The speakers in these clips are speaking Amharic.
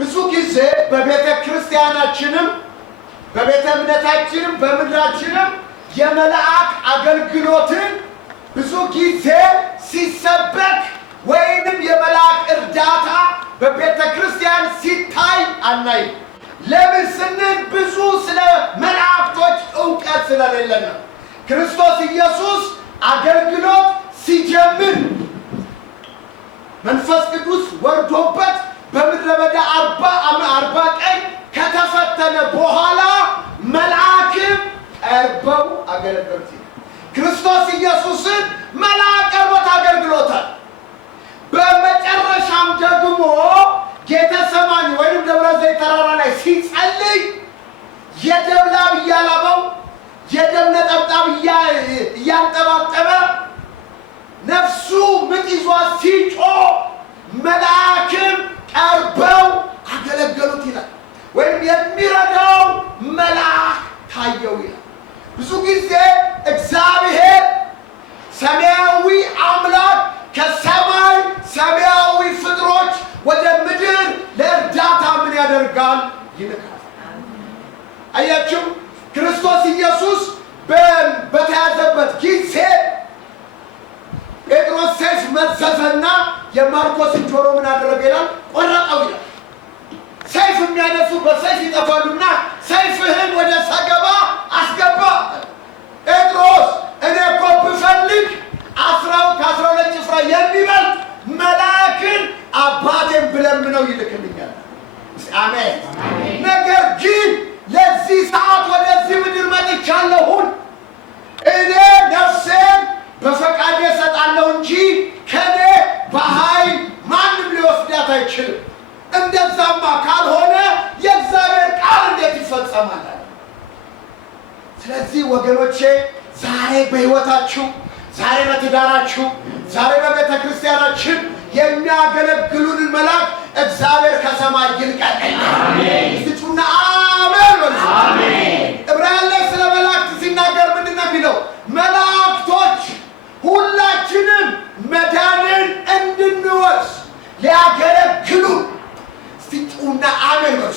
ብዙ ጊዜ በቤተ ክርስቲያናችንም በቤተ እምነታችንም በምድራችንም የመላእክ አገልግሎትን ብዙ ጊዜ ሲሰበክ ወይንም የመላእክ እርዳታ በቤተ ክርስቲያን ሲታይ አናይ። ለምን ስንል ብዙ ስለ መላእክቶች ዕውቀት ስለሌለን ነው። ክርስቶስ ኢየሱስ አገልግሎት ሲጀምር መንፈስ ቅዱስ ወርዶበት በምድረ በዳ 40 ቀን ከተፈተነ በኋላ መልአክም ቀርበው አገለገሉት። ክርስቶስ ኢየሱስን መልአክ ቀርቦት አገልግሎታል። በመጨረሻም ደግሞ ጌተሰማኒ ወይም ደብረ ዘይት ተራራ ላይ ሲጸልይ የደም ላብ እያላበው የደም ነጠብጣብ እያንጠባጠበ ነፍሱ ምጥ ይዟት ሲጮህ መልአክም ቀርበው አገለገሉት ይላል። ወይም የሚረዳው መልአክ ታየው ይላል። ብዙ ጊዜ እግዚአብሔር ሰማያዊ አምላክ ከሰማይ ሰማያዊ ፍጥሮች ወደ ምድር ለእርዳታ ምን ያደርጋል? ይልካል። አያችሁ፣ ክርስቶስ ኢየሱስ በተያዘበት ጊዜ ጴጥሮስ ሰይፍ መዘዘና የማርቆስን ጆሮ ምን አደረገ ይላል? ቆረጠው ይላል። ሰይፍ የሚያነሱ በሰይፍ ይጠፋሉና ሰይፍህን ወደ ሰገባ አስገባ። ጴጥሮስ እኔ እኮ ብፈልግ ከ12 ጭፍራ የሚበልጥ መልአክን አባቴን ብለምነው ይልክልኛል። አሜን። ነገር ግን ለዚህ ሰዓት ወደዚህ ምድር መጥቻለሁን እኔ ነፍሴን በፈቃዴ እሰጣለሁ እንጂ ከኔ በኃይል ማንም ሊወስዳት አይችልም። እንደዛማ ካልሆነ የእግዚአብሔር ቃል እንዴት ይፈጸማል? ስለዚህ ወገኖቼ ዛሬ በሕይወታችሁ፣ ዛሬ በትዳራችሁ፣ ዛሬ በቤተ ክርስቲያናችን የሚያገለግሉንን መልአክ እግዚአብሔር ከሰማይ ይልቀቅልን። እስቲጩና አሜን በሉ። ዕብራውያን ላይ ስለ መላእክት ሲናገር ምንድን ነው የሚለው? መላእክቶች ሁላችንም መዳንን እንድንወርስ ሊያገለግሉ። እስቲጩና አሜን በሉ።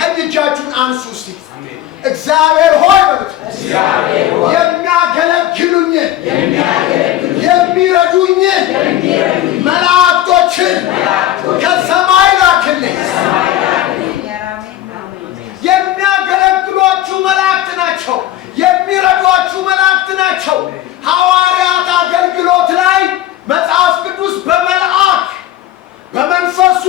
ቀኝ እጃችሁን አንሱ እስቲ። እግዚአብሔር ሆይ በሉት፣ የሚያገለግሉኝን የሚረዱኝን መላእክቶችን ከሰማይ ላክልኝ። የሚያገለግሏችሁ መላእክት ናቸው። የሚረዷችሁ መላእክት ናቸው። ሐዋርያት አገልግሎት ላይ መጽሐፍ ቅዱስ በመልአክ በመንፈሱ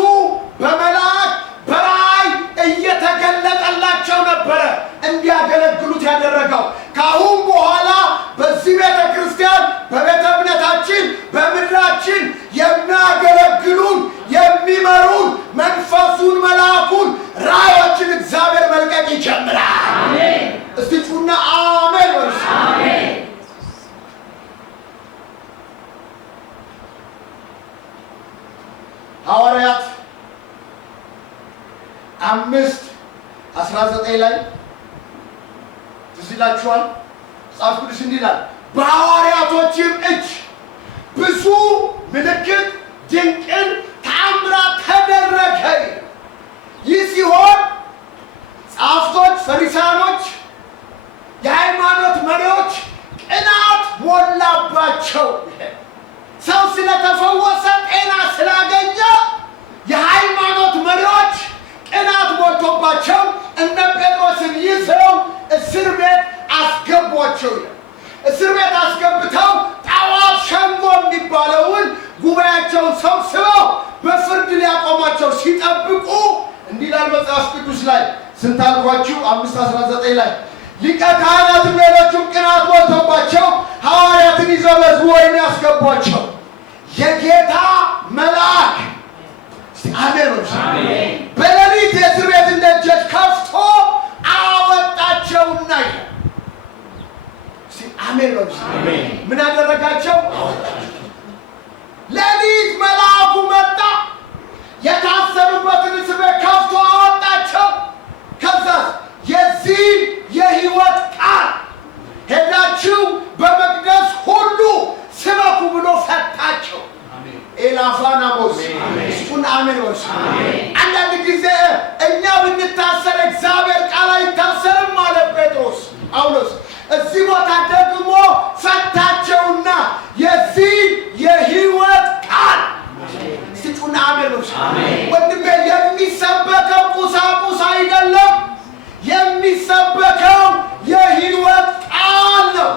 በመልአክ በራእይ እየተገለጠላቸው ነበረ እንዲያገለግሉት ያደረገው። ከአሁን በኋላ በዚህ ቤተ ክርስቲያን በቤተ እምነታችን በምድራችን የሚያገለግሉን የሚመሩን መንፈሱን መልአኩን ራእዮችን እግዚአብሔር መልቀቅ ይጀምራል። እስቲ ጩና አሜን በሉ። ሐዋርያት 5:19 ላይ ትዝ ይላችኋል። መጽሐፍ ቅዱስ እንዲህ ይላል፣ በሐዋርያቶችም እጅ ብዙ ምልክት ድንቅን ተአምራት ተደረገ። ይህ ሲሆን ጸሐፍቶች፣ ፈሪሳውያኖች፣ የሃይማኖት መሪዎች ቅናት ሞላባቸው። ሰው ስለተፈወሰ ጤና ስላገኘ የሃይማኖት መሪዎች ቅናት ሞልቶባቸው እነ ጴጥሮስን ይዘው እስር ቤት አስገቧቸው። እስር ቤት አስገብተው ጣዖት ሸንጎ የሚባለውን ጉባኤያቸውን ሰብስበው በፍርድ ሊያቆማቸው ሲጠብቁ እንዲህ ይላል መጽሐፍ ቅዱስ ላይ። ስንት አልኳችሁ? 5:19 ላይ ሊቀ ካህናትም ሌሎቹም ቅናት ሞልቶባቸው ሐዋርያትን ይዘው በሕዝቡ ወህኒ ያስገቧቸው። የጌታ መልአክ አሜን በሌሊት የእስር ቤትን ደጆች ከፍቶ አወጣቸውና ይላል። አሜን በሉ። ምን አደረጋቸው? ሌሊት መልአኩ መጣ፣ የታሰሩበትን እስር ቤት ከፍቶ አወጣቸው። ከዛ የዚህ የሕይወት ቃል ሄዳችሁ በመቅደስ ሁሉ ስበኩ አሜን ወርሽ አንዳንድ ጊዜ እኛ ብንታሰር እግዚአብሔር ቃል አይታሰርም አለ ጴጥሮስ ጳውሎስ እዚህ ቦታ ደግሞ ፈታቸውና የዚህ የሕይወት ቃል ሲጩና አሜን ወርሽ ወንድሜ የሚሰበከው ቁሳቁስ አይደለም የሚሰበከው የሕይወት ቃል ነው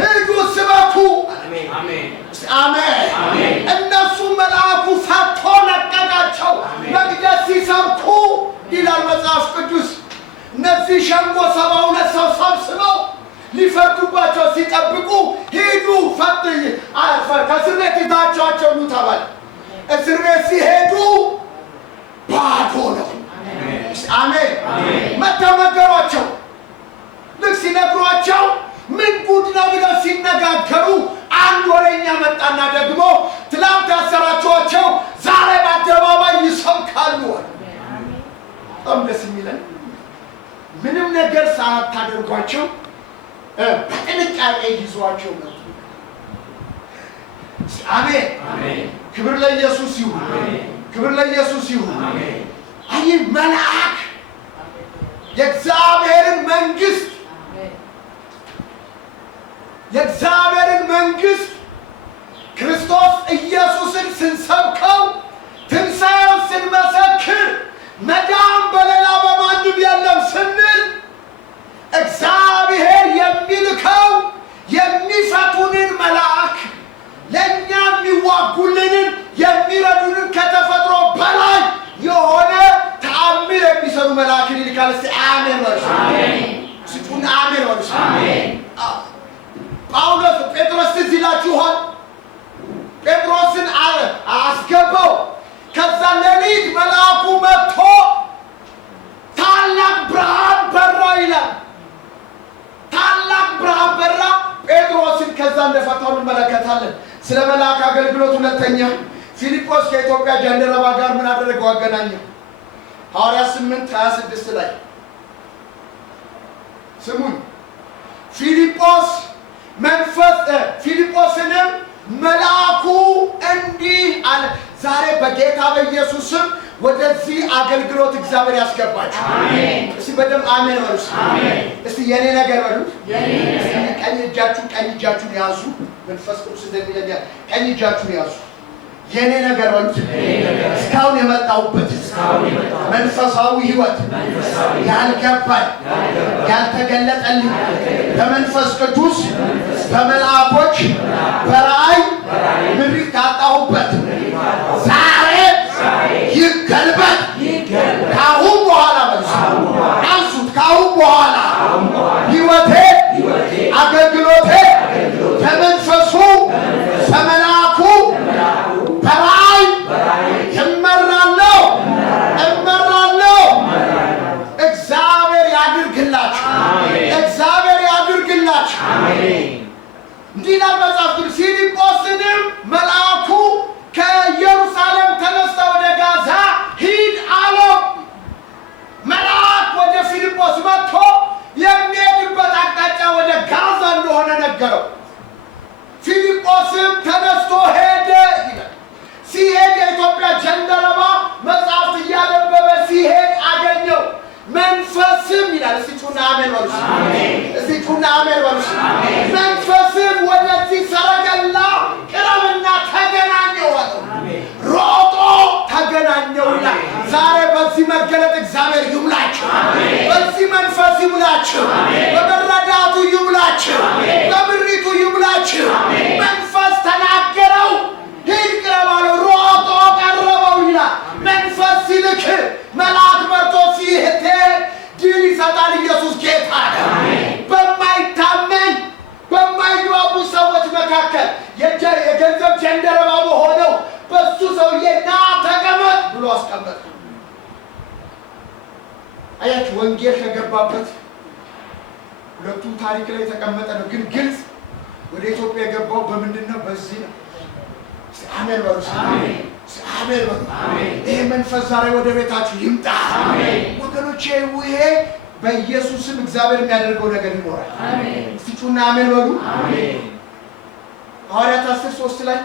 ሂዱ ስበኩ አሜን እነሱ መልአኩ ፈቶ ለቀቃቸው መቅደስ ሲሰብኩ ይላል መጽሐፍ ቅዱስ እነዚህ ሸንጎ 72 ሰው ሰብስበው ሊፈርዱባቸው ሲጠብቁ ሂዱ ከእስር ቤት ይዛቸዋቸው ኑ ተባለ እስር ቤት ሲሄዱ ባዶ ነው አሜን መተው ነገሯቸው ልክ ሲነግሯቸው ምን ጉድ ነው ብለው ሲነጋገሩ አንድ ወሬኛ መጣና ደግሞ ትላንት ያሰራቸዋቸው ዛሬ በአደባባይ ይሰብካሉ በጣም ደስ የሚለን ምንም ነገር ሳታደርጓቸው በጥንቃቄ ይዟቸው ነው አሜን ክብር ለኢየሱስ ይሁን ክብር ለኢየሱስ ይሁን አይ መልአክ የእግዚአብሔርን መንግስት ክርስቶስ ኢየሱስን ስንሰብከው ትንሣኤውን ስንመሰክር መዳን በሌላ በማንም የለም ስንል እግዚአብሔር የሚልከው የሚፈቱንን መልአክ ለእኛ የሚዋጉልንን የሚረዱንን ከተፈጥሮ በላይ የሆነ ተአምር የሚሰሩ መልአክን ይልካል እስቲ አሜን ወርሽ ስጡና አሜን ወርሽ ጳውሎስ ጴጥሮስ ትዝ ይላችኋል ጴጥሮስን አስገባው ከዛ ሌሊት መልአኩ መጥቶ ታላቅ ብርሃን በራ ይላል ታላቅ ብርሃን በራ ጴጥሮስን ከዛ እንደፈታው እንመለከታለን ስለ መልአክ አገልግሎት ሁለተኛ ፊልጶስ ከኢትዮጵያ ጃንደረባ ጋር ምን አደረገው አገናኘው ሐዋርያት 8:26 ላይ ስሙን ፊልጶስንም መልአኩ እንዲህ አለ ዛሬ በጌታ በኢየሱስም ወደዚህ አገልግሎት እግዚአብሔር ያስገባችሁ አሜን እስቲ በደም አሜን በሉ አሜን እስቲ የኔ ነገር በሉ የኔ ነገር ቀኝ እጃችሁን ያዙ መንፈስ ቅዱስ እንደሚለኛ ቀኝ እጃችሁን ያዙ የኔ ነገር በሉ እስካሁን የመጣሁበት መንፈሳዊ ሕይወት ያልገባኝ ያልተገለጠልኝ በመንፈስ ቅዱስ በመልአኮች በራእይ ምሪት ካጣሁበት ዛሬ ይገልበጥ ካሁን በኋላ አንሱት ካሁን በኋላ ሕይወቴ አገልግሎቴ በመንፈሱ በመልአኩ በራእይ እመራለሁ እግዚአብሔር ያድርግላችሁ እንዲህ ይላል መጽሐፍ ቅዱስ ፊልጶስንም መልአኩ ከኢየሩሳሌም ተነስተ ወደ ጋዛ ሂድ አለው መልአክ ወደ ፊልጶስ መጥቶ የሚሄድበት አቅጣጫ ወደ ጋዛ እንደሆነ ነገረው ፊልጶስም ተነስቶ ሄደ ይላል ሲሄድ የኢትዮጵያ ጀንደረባ መጽሐፍ እያነበበ ሲሄድ አገኘው መንፈስም ይላል እስቲ ጩና አሜን በሉ መንፈስም ወደዚህ ሰረገላ ቅረብና ተገናኘው ሮጦ ተገናኘው ይላል ዛሬ በዚህ መገለጥ እግዚአብሔር ይሙላችሁ በዚህ መንፈስ ይሙላችሁ በመረዳቱ ይሙላችሁ በምሪቱ ይሙላችሁ መንፈስ ተናገረው ሂድ ቅረብ አለው ሮጦ ቀረበው ይላል መንፈስ ሲልክ መልአክ መርቶ ሲሄድ ድል ይሰጣል ኢየሱስ ጌታ በማይግባቡ ሰዎች መካከል የገንዘብ ጀንደረባ በሆነው በሱ ሰውዬ ና ተቀመጥ ብሎ አስቀመጠ አያችሁ ወንጌል ከገባበት ሁለቱ ታሪክ ላይ የተቀመጠ ነው ግን ግልጽ ወደ ኢትዮጵያ የገባው በምንድነው በዚህ ነው አሜን በሉ አሜን በሉ ይሄ መንፈስ ዛሬ ወደ ቤታችሁ ይምጣ ወገኖቼ ይሄ በኢየሱስም እግዚአብሔር የሚያደርገው ነገር ይኖራል እስቲ ጩና አሜን በሉ ሐዋርያት 10:3 ላይ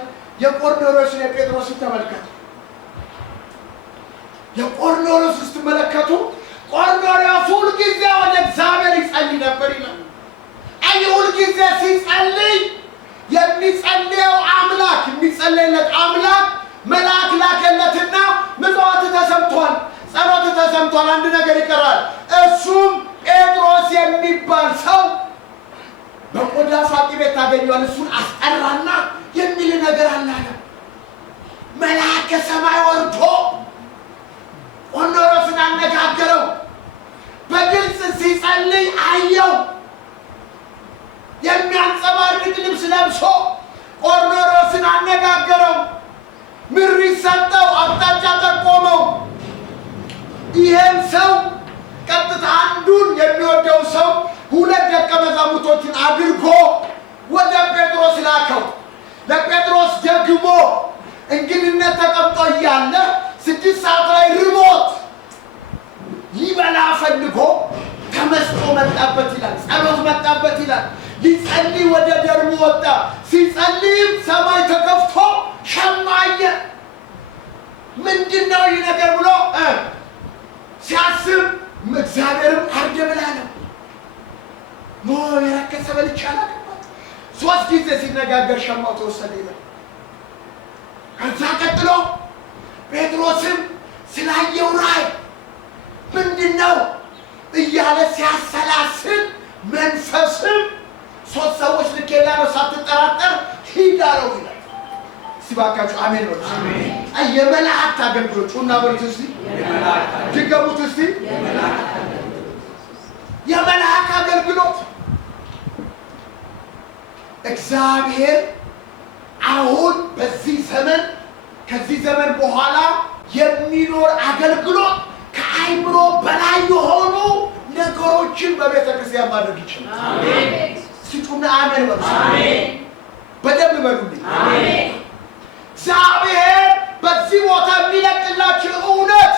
የቆርኔሌዎስን የጴጥሮስን ተመልከቱ የቆርኔሌዎስ ስትመለከቱ ቆርኔሌዎስ ሁልጊዜ ወደ እግዚአብሔር ይጸልይ ነበር ይላል። አይ ሁልጊዜ ሲጸልይ የሚጸልየው አምላክ የሚጸልይለት አምላክ መልአክ ላከለትና ምጽዋት ተሰምቷል፣ ጸሎት ተሰምቷል፣ አንድ ነገር ይቀራል። እሱም ጴጥሮስ የሚባል ሰው በቆዳ ፋቂ ቤት ታገኘዋል። እሱን አስጠራና የሚል ነገር አለ። መልአክ ከሰማይ ወርዶ ቆርኔሌዎስን አነጋገረው። በግልጽ ሲጸልይ አየው። የሚያንጸባርቅ ልብስ ለብሶ ቆርኔሌዎስን አነጋገረው። ምሪት ሰጠው፣ አቅጣጫ ጠቆመው። ይህም ሰው ቀጥታ አንዱን የሚወደው ሰው 2 ደቀ መዛሙርቶችን አድርጎ ወደ ጴጥሮስ ላከው። ለጴጥሮስ ደግሞ እንግድነት ተቀምጦ እያለ 6 ሰዓት ላይ ርቦት ሊበላ ፈልጎ ተመስጦ መጣበት ይላል። ጸሎት መጣበት ይላል። ሊጸልይ ወደ ደርቡ ወጣ። ሲጸልይም ሰማይ ተከፍቶ ሸማየ። ምንድነው ይህ ነገር ብሎ ሲያስብ እግዚአብሔርም አርደ ብላ ነው የረከሰ በልቻ አላገባት። 3 ጊዜ ሲነጋገር ሸማው ተወሰደ ይላል። ከዛ ቀጥሎ ጴጥሮስም ስላየው ራእይ ምንድነው እያለ ሲያሰላስል መንፈስም 3 ሰዎች ልኬላ ነው ሳትጠራጠር ሂድ አለው ይላል። ሲባካችሁ አሜን ነው። አይ የመላእክት አገልግሎት ጩና በሉት እስቲ፣ ድገሙት እስቲ። የመላእክት አገልግሎት እግዚአብሔር አሁን በዚህ ዘመን ከዚህ ዘመን በኋላ የሚኖር አገልግሎት ከአይምሮ በላይ የሆኑ ነገሮችን በቤተ ክርስቲያን ማድረግ ይችላል። አሜን። ሲጩና አሜን በሉ። አሜን። በደንብ በሉልኝ። አሜን። እግዚአብሔር በዚህ ቦታ የሚለቅላችሁ እውነት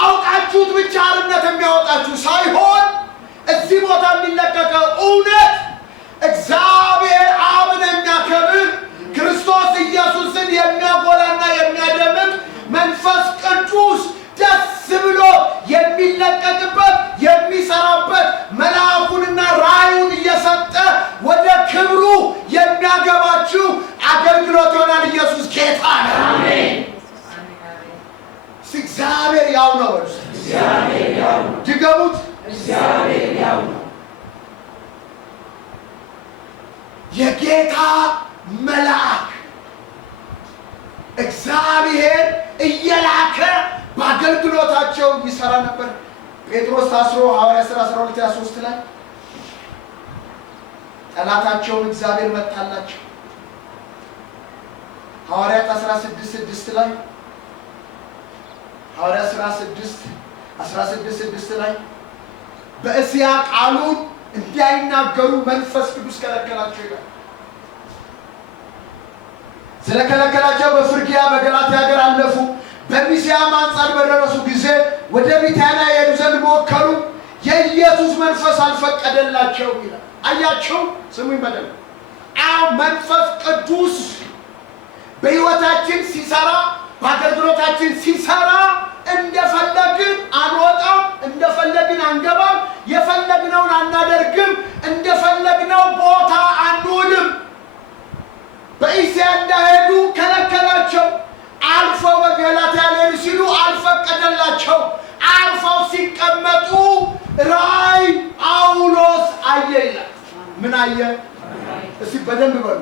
አውቃችሁት ብቻ አርነት የሚያወጣችሁ ሳይሆን እዚህ ቦታ የሚለቀቀው እውነት እግዚአብሔር አብን የሚያከብር ክርስቶስ ኢየሱስን የሚያጎላና የሚያደምቅ መንፈስ ቅዱስ ደስ ብሎ የሚለቀቅበት የሚሰራበት መልአኩንና ራእዩን እየሰጠ ወደ ክብሩ የሚያገባችሁ አገልግሎት ይሆናል። ኢየሱስ ጌታ ነው። አሜን። እግዚአብሔር ያው ነው። እግዚአብሔር ያው ነው። ድገሙት። እግዚአብሔር ያው ነው። የጌታ መልአክ እግዚአብሔር እየላከ በአገልግሎታቸው ይሰራ ነበር። ጴጥሮስ ታስሮ ሐዋርያት ሥራ 12:23 ላይ ጠላታቸውን እግዚአብሔር መታላቸው። ሐዋርያት 16:6 ላይ ሐዋርያት ሥራ 16:6 ላይ በእስያ ቃሉን እንዳይናገሩ መንፈስ ቅዱስ ከለከላቸው ይላል። ስለከለከላቸው በፍርግያ በገላትያ ሀገር አለፉ። በሚስያም አንጻር በደረሱ ጊዜ ወደ ቢታንያ ይሄዱ ዘንድ ሞከሩ። የኢየሱስ መንፈስ አልፈቀደላቸው ይላል። አያቸው፣ ስሙኝ በደንብ። መንፈስ ቅዱስ በሕይወታችን ሲሰራ በአገልግሎታችን ሲሰራ እንደፈለግን አንወጣም፣ እንደፈለግን አንገባም፣ የፈለግነውን አናደርግም፣ እንደፈለግነው ቦታ አንውልም። በእስያ እንዳሄዱ ከለከላቸው። አልፈው በገላትያ ሊሄዱ ሲሉ አልፈቀደላቸው። አልፈው ሲቀመጡ ራእይ ጳውሎስ አየ ይላል። ምን አየ? እስቲ በደንብ በሉ።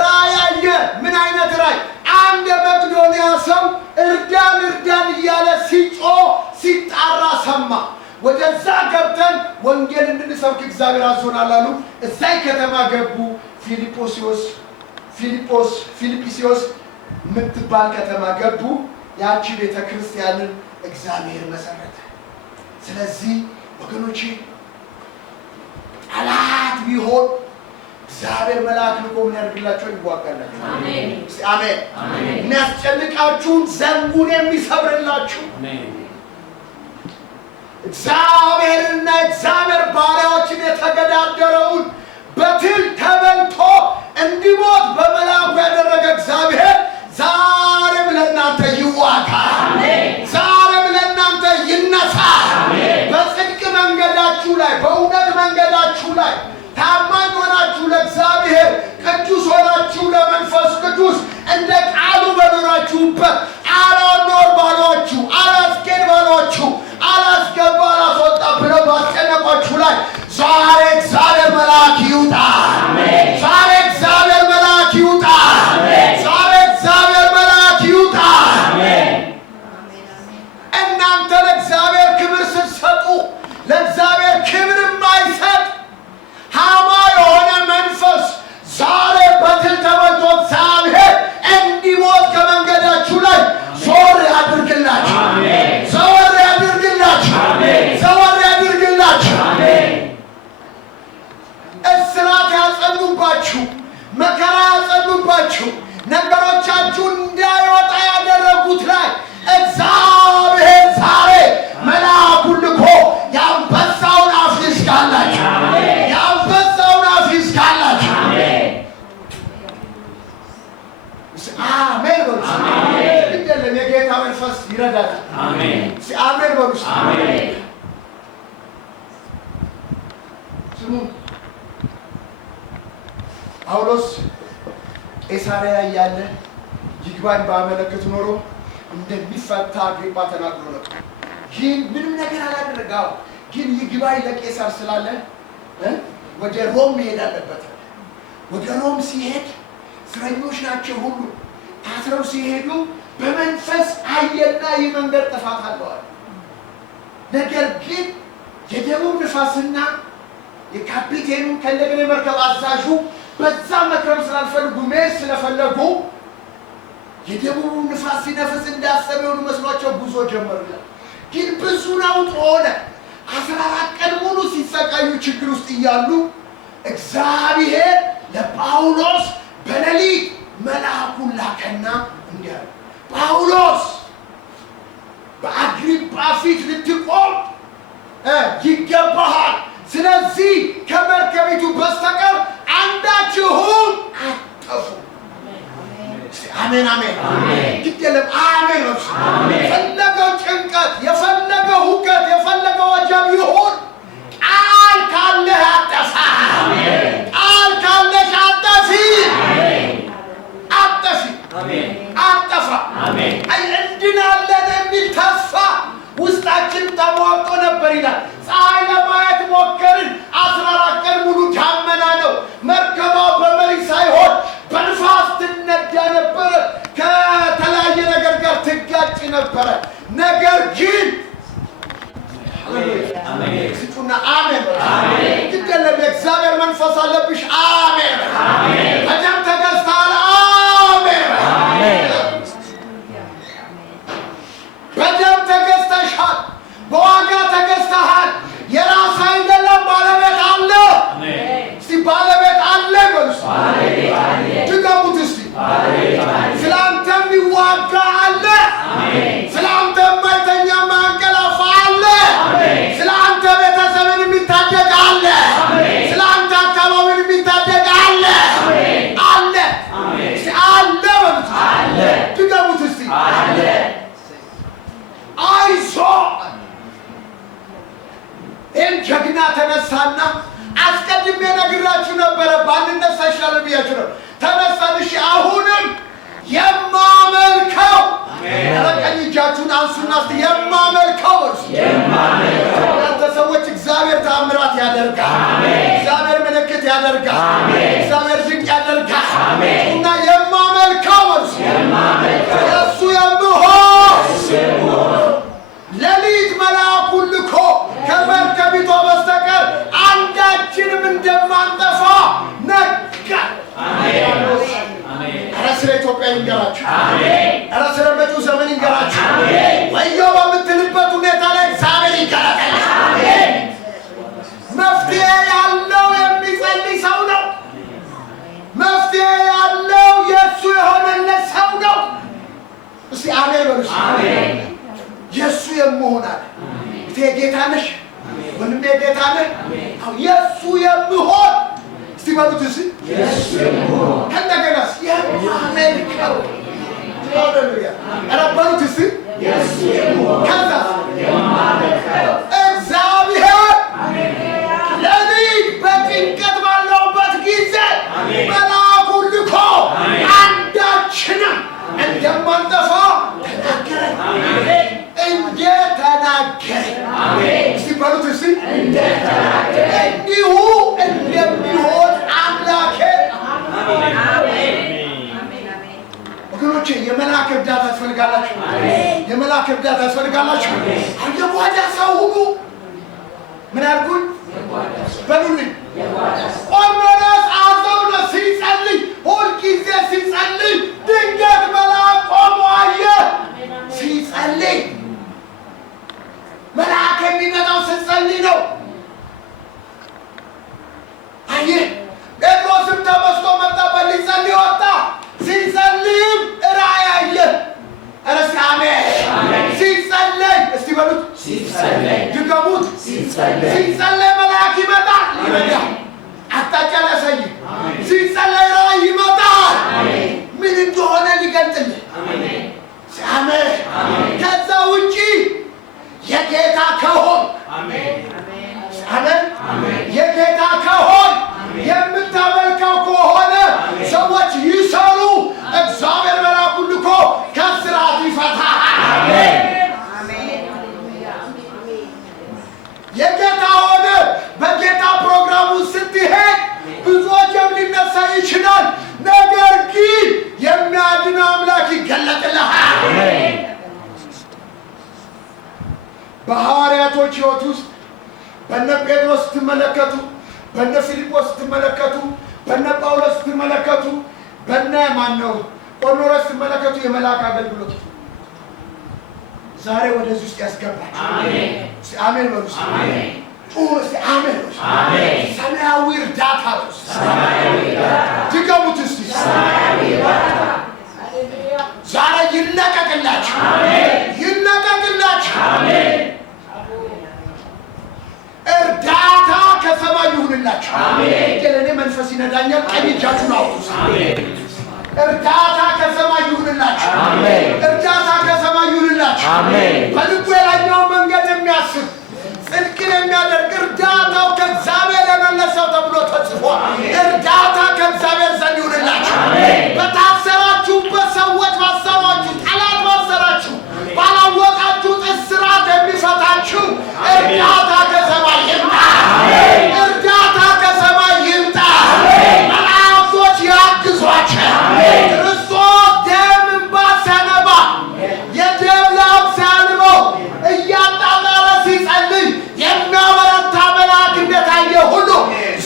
ራእይ አየ። ምን አይነት ራእይ? አንድ የመቄዶንያ ሰው እርዳን እርዳን እያለ ሲጮህ ሲጣራ ሰማ። ወደዛ ገብተን ወንጌል እንድንሰብክ እግዚአብሔር አዞናል አሉ። እዛይ ከተማ ገቡ። ፊልጵስዩስ የምትባል ከተማ ገቡ። ያቺ ቤተ ክርስቲያንን እግዚአብሔር መሰረተ። ስለዚህ ወገኖቼ ጠላት ቢሆን እግዚአብሔር መልአክ ልኮ ምን ያደርግላቸው? ይዋጋላቸው። አሜን። አሜን። የሚያስጨንቃችሁን ዘንጉን የሚሰብርላችሁ እግዚአብሔርና እግዚአብሔር ባሪያዎችን የተገዳደረውን በትል ተበልቶ እንዲሞት በመልአኩ ያደረገ እግዚአብሔር ዛሬም ለእናንተ ይዋጋ። እግዚአብሔር ቅዱስ ሆናችሁ ለመንፈስ ቅዱስ እንደ ቃሉ በኖራችሁበት አላኖር ባሏችሁ፣ አላስኬድ ባሏችሁ፣ አላስገባ አላስወጣ ብለው ባስጨነቋችሁ ላይ ዛሬ እግዚአብሔር መልአክ ይውጣ። ዛሬ እግዚአብሔር መልአክ ይውጣ። ዛሬ እግዚአብሔር መልአክ ይውጣ። እናንተ ለእግዚአብሔር ክብር ስትሰጡ ለእግዚአብሔር ክብር የማይሰጥ ሐማ የሆነ መንፈስ ዛሬ በትል ተመልቶ እግዚአብሔር እንዲሞት ከመንገዳችሁ ላይ ዞር ያድርግላችሁ። ዘወር ያድርግላችሁ። ዘወር ያድርግላችሁ። እስራት ያጸኑባችሁ፣ መከራ ያጸኑባችሁ፣ ነገሮቻችሁ እንዳይወጣ ያደረጉት ላይ እግዚአብሔር ዛሬ መልአኩን ልኮ የአንበሳውን አፍ ይዝጋላችሁ። የአንበሳውን አፍ ይዝጋላችሁ። አሜን በሉ። አይደለም የጌታ መንፈስ ይረዳል። አሜን በሉ። ስሙ። ጳውሎስ ቄሳርያ እያለ ይግባኝ ባመለክት ኖሮ እንደሚፈታ አግሪጳ ተናግሮ ነበር። ግን ምንም ነገር አላደረገው። ግን ይግባኝ ለቄሳር ስላለ ወደ ሮም መሄድ አለበት። ወደ ሮም ሲሄድ እስረኞች ናቸው ሁሉ ታስረው ሲሄዱ በመንፈስ አየና የመንገድ ጥፋት አለዋል። ነገር ግን የደቡብ ንፋስና የካፒቴኑ ከእንደገና የመርከብ አዛዡ በዛ መክረም ስላልፈልጉ መሄድ ስለፈለጉ የደቡብ ንፋስ ሲነፍስ እንዳሰበ የሆኑ መስሏቸው ጉዞ ጀመሩ። ግን ብዙ ነውጥ ሆነ። 14 ቀን ሙሉ ሲሰቃዩ ችግር ውስጥ እያሉ እግዚአብሔር ለጳውሎስ በሌሊት መልአኩን ላከና እንዲህ አለ፣ ጳውሎስ በአግሪጳ ፊት ልትቆም ይገባሃል። ስለዚህ ከመርከቢቱ በስተቀር አንዳችሁም አትጠፉ። አሜን አሜን። ግድ የለም አሜን። የፈለገው ጭንቀት፣ የፈለገው ሁከት፣ የፈለገው ወጀብ ይሁን ቃል ካለህ አጠፋ። ቃል ካለሽ አጠፊ። አጠፊ አጠፋ። እንድናለን የሚል ተስፋ ውስጣችን ተሟጦ ነበር ይላል። ፀሐይ ለማየት ሞከርን። 14 ቀን ሙሉ ዳመና ነው። መርከቧ በመሪ ሳይሆን በንፋስ ትነዳ ነበረ። ከተለያየ ነገር ጋር ትጋጭ ነበረ። ነገር ግን ስጩና አሜን። ግድ የለም የእግዚአብሔር መንፈስ አለብሽ። አሜን። በደም ተገዝተሃል። አሜን። በደም ተገዝተሻል። በዋጋ ተገዝተሃል። የራስ አይደለም፣ ባለቤት አለ። እስቲ ባለቤት አለ በሉ። ድገሙት እስቲ። ስላንተ የሚዋጋ አለ። ስላንተ የማይተኛ ማንቀላፋ አለ። ስላንተ ቤተሰብን የሚታደግ አለ። ስላንተ አካባቢን የሚታደግ አለ። አለ አለ በሉት። ድገሙት እስቲ። አይዞ ይህን ጀግና ተነሳና አስቀድሜ ነግራችሁ ነበረ። ባንነሳ ይሻላል ብያችሁ ነው። ተነሳን። እሺ አሁንም የማመልከው ቀኝ እጃችሁን አንሱና እስቲ የማመልከው እርሱ እናንተ ሰዎች እግዚአብሔር ተአምራት ያደርጋል። እግዚአብሔር ምልክት ያደርጋል። እግዚአብሔር ድንቅ ያደርጋል። እና የማመልከው እርሱ የእሱ የምሆን ሌሊት መልአኩን ልኮ ከመርከቢቷ በስተቀር አንዳችንም እንደማንጠፋ ነገ። ኧረ ስለ ኢትዮጵያ ይንገራችሁ። ኧረ ስለ መጪው ዘመን ይንገራችሁ። ወየው በምትልበት ሁኔታ ላይ እግዚአብሔር ይገለጣል። መፍትሄ ያለው የሚጸልይ ሰው ነው። መፍትሄ ያለው የእሱ የሆነለት ሰው ነው። እስቲ አሜን በሉ። የእሱ የምሆናል ጌታ ነሽ ወንድሜ፣ ጌታ ነህ። የእሱ የምሆን እስቲ በሉት እስቲ የእሱ የምሆን ከእንደገናስ የማመልከው ሃሌሉያ። ኧረ በሉት እስቲ የእሱ የምሆን ከዛ የማመልከው እግዚአብሔር ሌሊት በጭንቀት ባለሁበት ጊዜ የመላክ እርዳታ ያስፈልጋላችሁ። የመላክ እርዳታ ያስፈልጋላችሁ። የጓዳ ሰው ሁሉ ምን አድርጉኝ በሉልኝ። ቆርኔሌዎስ አዘው ነው ሲጸልይ፣ ሁልጊዜ ሲጸልይ ድንገት መልአክ ቆሞ አየ። ሲጸልይ መልአክ የሚመጣው ስትጸልይ ነው። አየህ፣ ጴጥሮስም ተመስጦ መጣበት፣ ሊጸልይ ወጣ። ሲጸልይም ራእይ አየ። ኧረ አሜን። ሲጸልይ እስቲ በሉት፣ ሲጸልይ ድገሙት፣ ሲጸልይ መልአክ ይመጣል። አቅጣጫ ሊያሳይ ሲጸልይ ራእይ ይመጣል። ምን እንደሆነ ሊገልጥልህ። አሜን። ከዛ ውጪ የጌታ ከሆን አሜን፣ የጌታ ከሆን የምታመልከው ከሆነ ሰዎች ይሰሩ። እግዚአብሔር መልአኩን ልኮ ከስራት ይፈታሃል። የጌታ ሆነ በጌታ ፕሮግራሙ ስትሄድ ብዙዎችም ሊነሳ ይችላል። ነገር ግን የሚያድን አምላክ ይገለጥልሃል። በሐዋርያቶች ሕይወት ውስጥ በነ ጴጥሮስ ስትመለከቱ፣ በነ ፊልጶስ ስትመለከቱ፣ በነ ጳውሎስ ስትመለከቱ፣ በነ ማነው ቆርኔሌዎስ ስትመለከቱ የመልአክ አገልግሎት ዛሬ ወደዚህ ውስጥ ያስገባል። አሜን አሜን በሉ። አሜን አሜን። ሰማያዊ እርዳታ ነው። ሰማያዊ እርዳታ ድገሙት እስቲ። ሰማያዊ እርዳታ ዛሬ ይለቀቅላችሁ። አሜን ይለቀቅላችሁ። አሜን። እርዳታ ከሰማይ ይሁንላችሁ። አሜን። ለኔ መንፈስ ይነዳኛል። ቀኝ እጃችሁን አውጡ። አሜን። እርዳታ ከሰማይ ይሁንላችሁ። አሜን። እርዳታ ከሰማይ ይሁንላችሁ። አሜን። በልቡ የላኛው መንገድ የሚያስብ ጽድቅን የሚያደርግ እርዳታው ከእግዚአብሔር የመለሰው ተብሎ ተጽፏል። እርዳታ ከእግዚአብሔር ዘንድ ይሁንላችሁ። በታሰራችሁበት ሰዎች ባሰሯችሁ፣ ጠላት ባሰራችሁ፣ ባላወቃችሁት እስራት የሚፈታችሁ እርዳታ ከሰማይ ይምጣ። እርዳታ ከሰማይ ይምጣ። መላእክቶች ያግዟቸው። ክርስቶስ ደም እንባ ሲያነባ የደም ላብ ሲያልበው እያጣጣረ ሲጸልይ የሚያበረታ መልአክ እንደታየ ሁሉ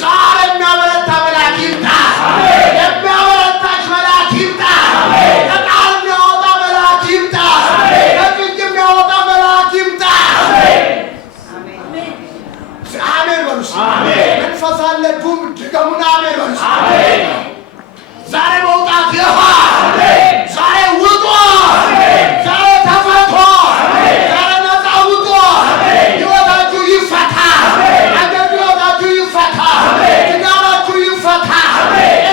ዛሬ የሚያበረታ መልአክ ይምጣ። የሚያበረታሽ መልአክ ይምጣ። ከቃል የሚያወጣ መልአክ ይምጣ። ከጭንቅ የሚያወጣ መልአክ ይምጣ። አሜን በሉ። መንፈስ አለ። ድገሙና አሜን በሉ። ዛሬ መውጣት ይፋ፣ ዛሬ ውጡ፣ ዛሬ ተፈቶ፣ ዛሬ ነፃ ውጡ። ሕይወታችሁ ይፈታ፣ አገልግሎታችሁ ይፈታ፣ ትዳራችሁ ይፈታ፣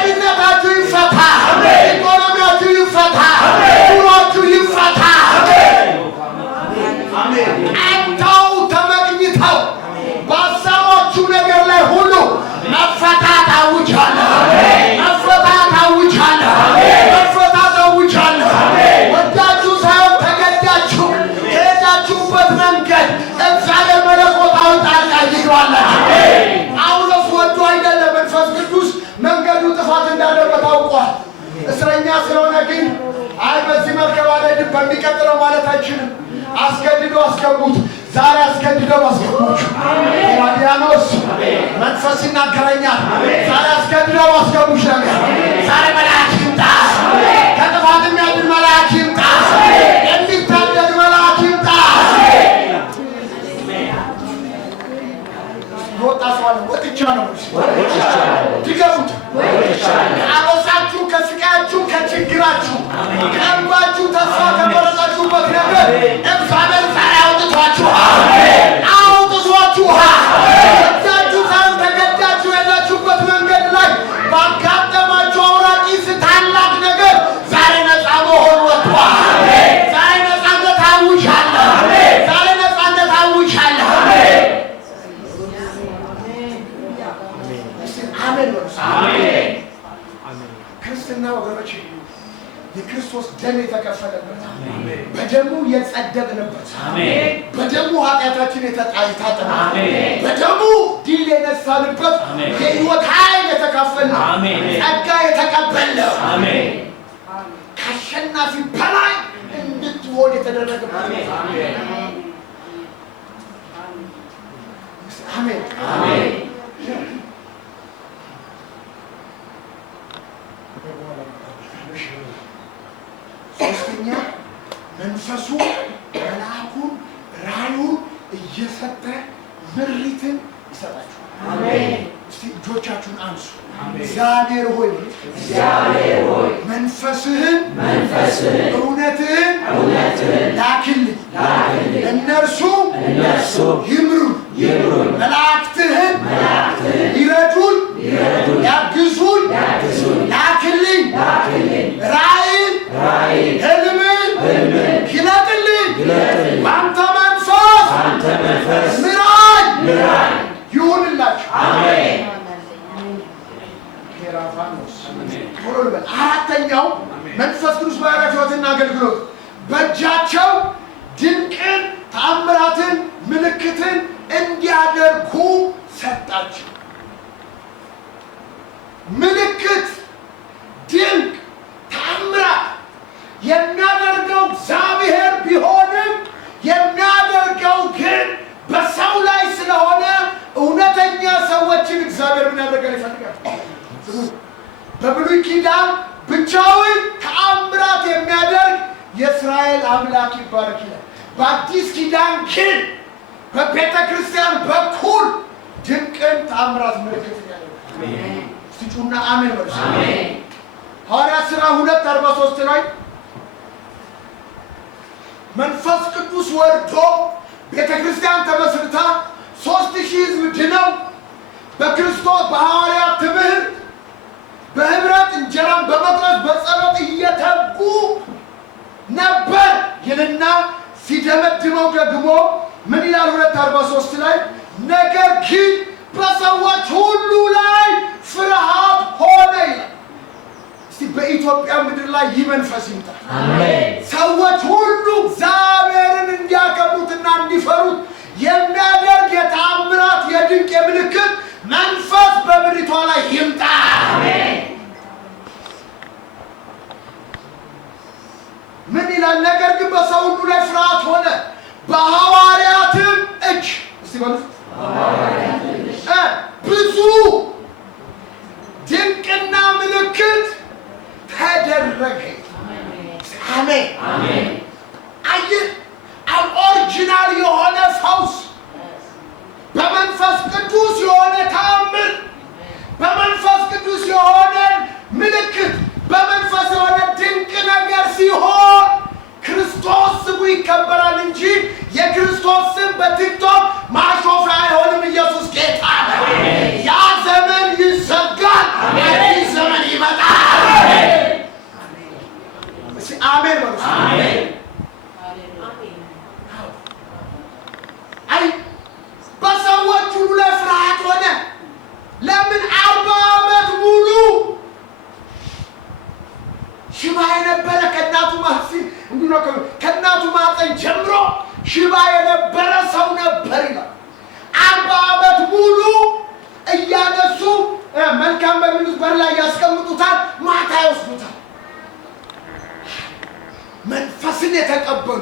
እምነታችሁ ይፈታ፣ ኢኮኖሚያችሁ ይፈታ፣ ኑሯችሁ ይፈታ። አንተው ተመቅኝተው ባሰሯችሁ ነገር ላይ ሁሉ መፈታት አውጃለሁ። መፈታት አውጃለሁ። መፈታት አውጃለሁ። ወዳችሁ ሳይሆን ተገዳችሁ ከሄዳችሁበት መንገድ እግዚአብሔር መለኮታዊ ጣልቃ ይገባላችሁ። ጳውሎስ ወዶ አይደለም፣ መንፈስ ቅዱስ መንገዱ ጥፋት እንዳለበት አውቋል። እስረኛ ስለሆነ ግን አይ በዚህ መርከብ አልሄድም በሚቀጥለው ማለት አይችልም። አስገድዶ አስገቡት። ዛሬ አስገድደው አስገቡት። ዋዲያኖስ መንፈስ ይናገረኛል። ዛሬ አስገድደው አስገቡሽ። ነገር ዛሬ መልአክ ይምጣ። ከጥፋት የሚያድን መልአክ ይምጣ። የሚታደግ መልአክ ይምጣ። ወጣ ሰዋል ወጥቻለሁ። ድገሙት። ከአበሳችሁ፣ ከስቃያችሁ፣ ከችግራችሁ፣ ከእንባችሁ ተስፋ ከመረጣችሁበት ነገር እግዚአብሔር ዛሬ አውጥቷችኋል። አውጥቷችኋል። ወዳችሁ ሳይሆን ተገዳችሁ ያላችሁበት መንገድ ላይ ባጋጠማችሁ አውራቂስ ታላቅ ነገር ዛሬ ነፃ መሆን ወጥቷል። ዛሬ ነፃነት አውጃለሁ። ዛሬ ነፃነት አውጃለሁ። አሜን በሉ። ክርስትና ወገኖች የክርስቶስ ደም የተከፈለበት፣ በደሙ የጸደቅንበት፣ በደሙ ኃጢአታችን የታጠበ፣ በደሙ ድል የነሳንበት፣ የሕይወት ኃይል የተካፈልነው፣ ጸጋ የተቀበልነው፣ ከአሸናፊ በላይ የተደረገበት። አሜን አሜን አሜን። ሶስተኛ መንፈሱ መልአኩን ራእዩን እየሰጠ ምሪትን ይሰጣችኋል። አሜን። እስቲ እጆቻችሁን አንሱ። እግዚአብሔር ሆይ መንፈስህን እውነትህን ላክልኝ፣ እነርሱ ይምሩን፣ መላእክትህን ይረዱን፣ ያግዙን፣ ላክልኝ፣ ራእይን ህልምን ግለጥልኝ፣ በአንተ መንፈስ ምራኝ ይሁንላችሁ። አሜን። አራተኛው መንፈስ ቅዱስ በሐዋርያት ሕይወትና አገልግሎት በእጃቸው ድንቅን ተአምራትን ምልክትን እንዲያደርጉ ሰጣቸው። ምልክት ድንቅ ተአምራት የሚያደርገው እግዚአብሔር ቢሆንም የሚያደርገው ግን በሰው ላይ ስለሆነ እውነተኛ ሰዎችን እግዚአብሔር ምን ያደርጋል? ይፈልጋል። በብሉይ ኪዳን ብቻውን ተአምራት የሚያደርግ የእስራኤል አምላክ ይባረክ ይላል። በአዲስ ኪዳን ግን በቤተ ክርስቲያን በኩል ድንቅን ተአምራት ምልክት ያደርጋል። ስጩና አሜን በሉ። ሐዋርያት ሥራ 2:43 ላይ መንፈስ ቅዱስ ወርዶ ቤተ ክርስቲያን ተመስርታ 3000 ሕዝብ ድነው በክርስቶስ በሐዋርያት ትምህርት በህብረት እንጀራን በመቁረስ በጸሎት እየተጉ ነበር ይልና ሲደመድመው ደግሞ ምን ይላል? 2:43 ላይ ነገር ግን በሰዎች ሁሉ ላይ ፍርሃት ሆነ ይላል። እስቲ በኢትዮጵያ ምድር ላይ ይህ መንፈስ ይምጣ። አሜን። ሰዎች ሁሉ እግዚአብሔርን እንዲያከብሩትና እንዲፈሩት የሚያደርግ የተአምራት የድንቅ የምልክት መንፈስ በምድሪቷ ላይ ይምጣ። አሜን። ምን ይላል? ነገር ግን በሰው ሁሉ ላይ ፍርሃት ሆነ፣ በሐዋርያትም እጅ እስቲ በሉ ብዙ ድንቅና ምልክት ተደረገ። አሜን አሜን። አየህ፣ ኦሪጂናል የሆነ ፈውስ በመንፈስ ቅዱስ የሆነ ተአምር፣ በመንፈስ ቅዱስ የሆነ ምልክት፣ በመንፈስ የሆነ ድንቅ ነገር ሲሆን ክርስቶስ ስሙ ይከበራል እንጂ የክርስቶስ ስም በቲክቶክ ማሾፊያ አይሆንም። ኢየሱስ ጌታ ነው። ያ ዘመን ይዘጋል፣ አዲስ ዘመን ይመጣል። አሜን በሉ። አሜን። አይ በሰዎች ሁሉ ላይ ፍርሃት ሆነ። ለምን? 40 ዓመት ሙሉ ሽባ የነበረ ከእናቱ ማህፀን ከእናቱ ማህፀን ጀምሮ ሽባ የነበረ ሰው ነበር ይላል። 40 ዓመት ሙሉ እያነሱ መልካም በሚሉት በር ላይ ያስቀምጡታል፣ ማታ ይወስዱታል። መንፈስን የተቀበሉ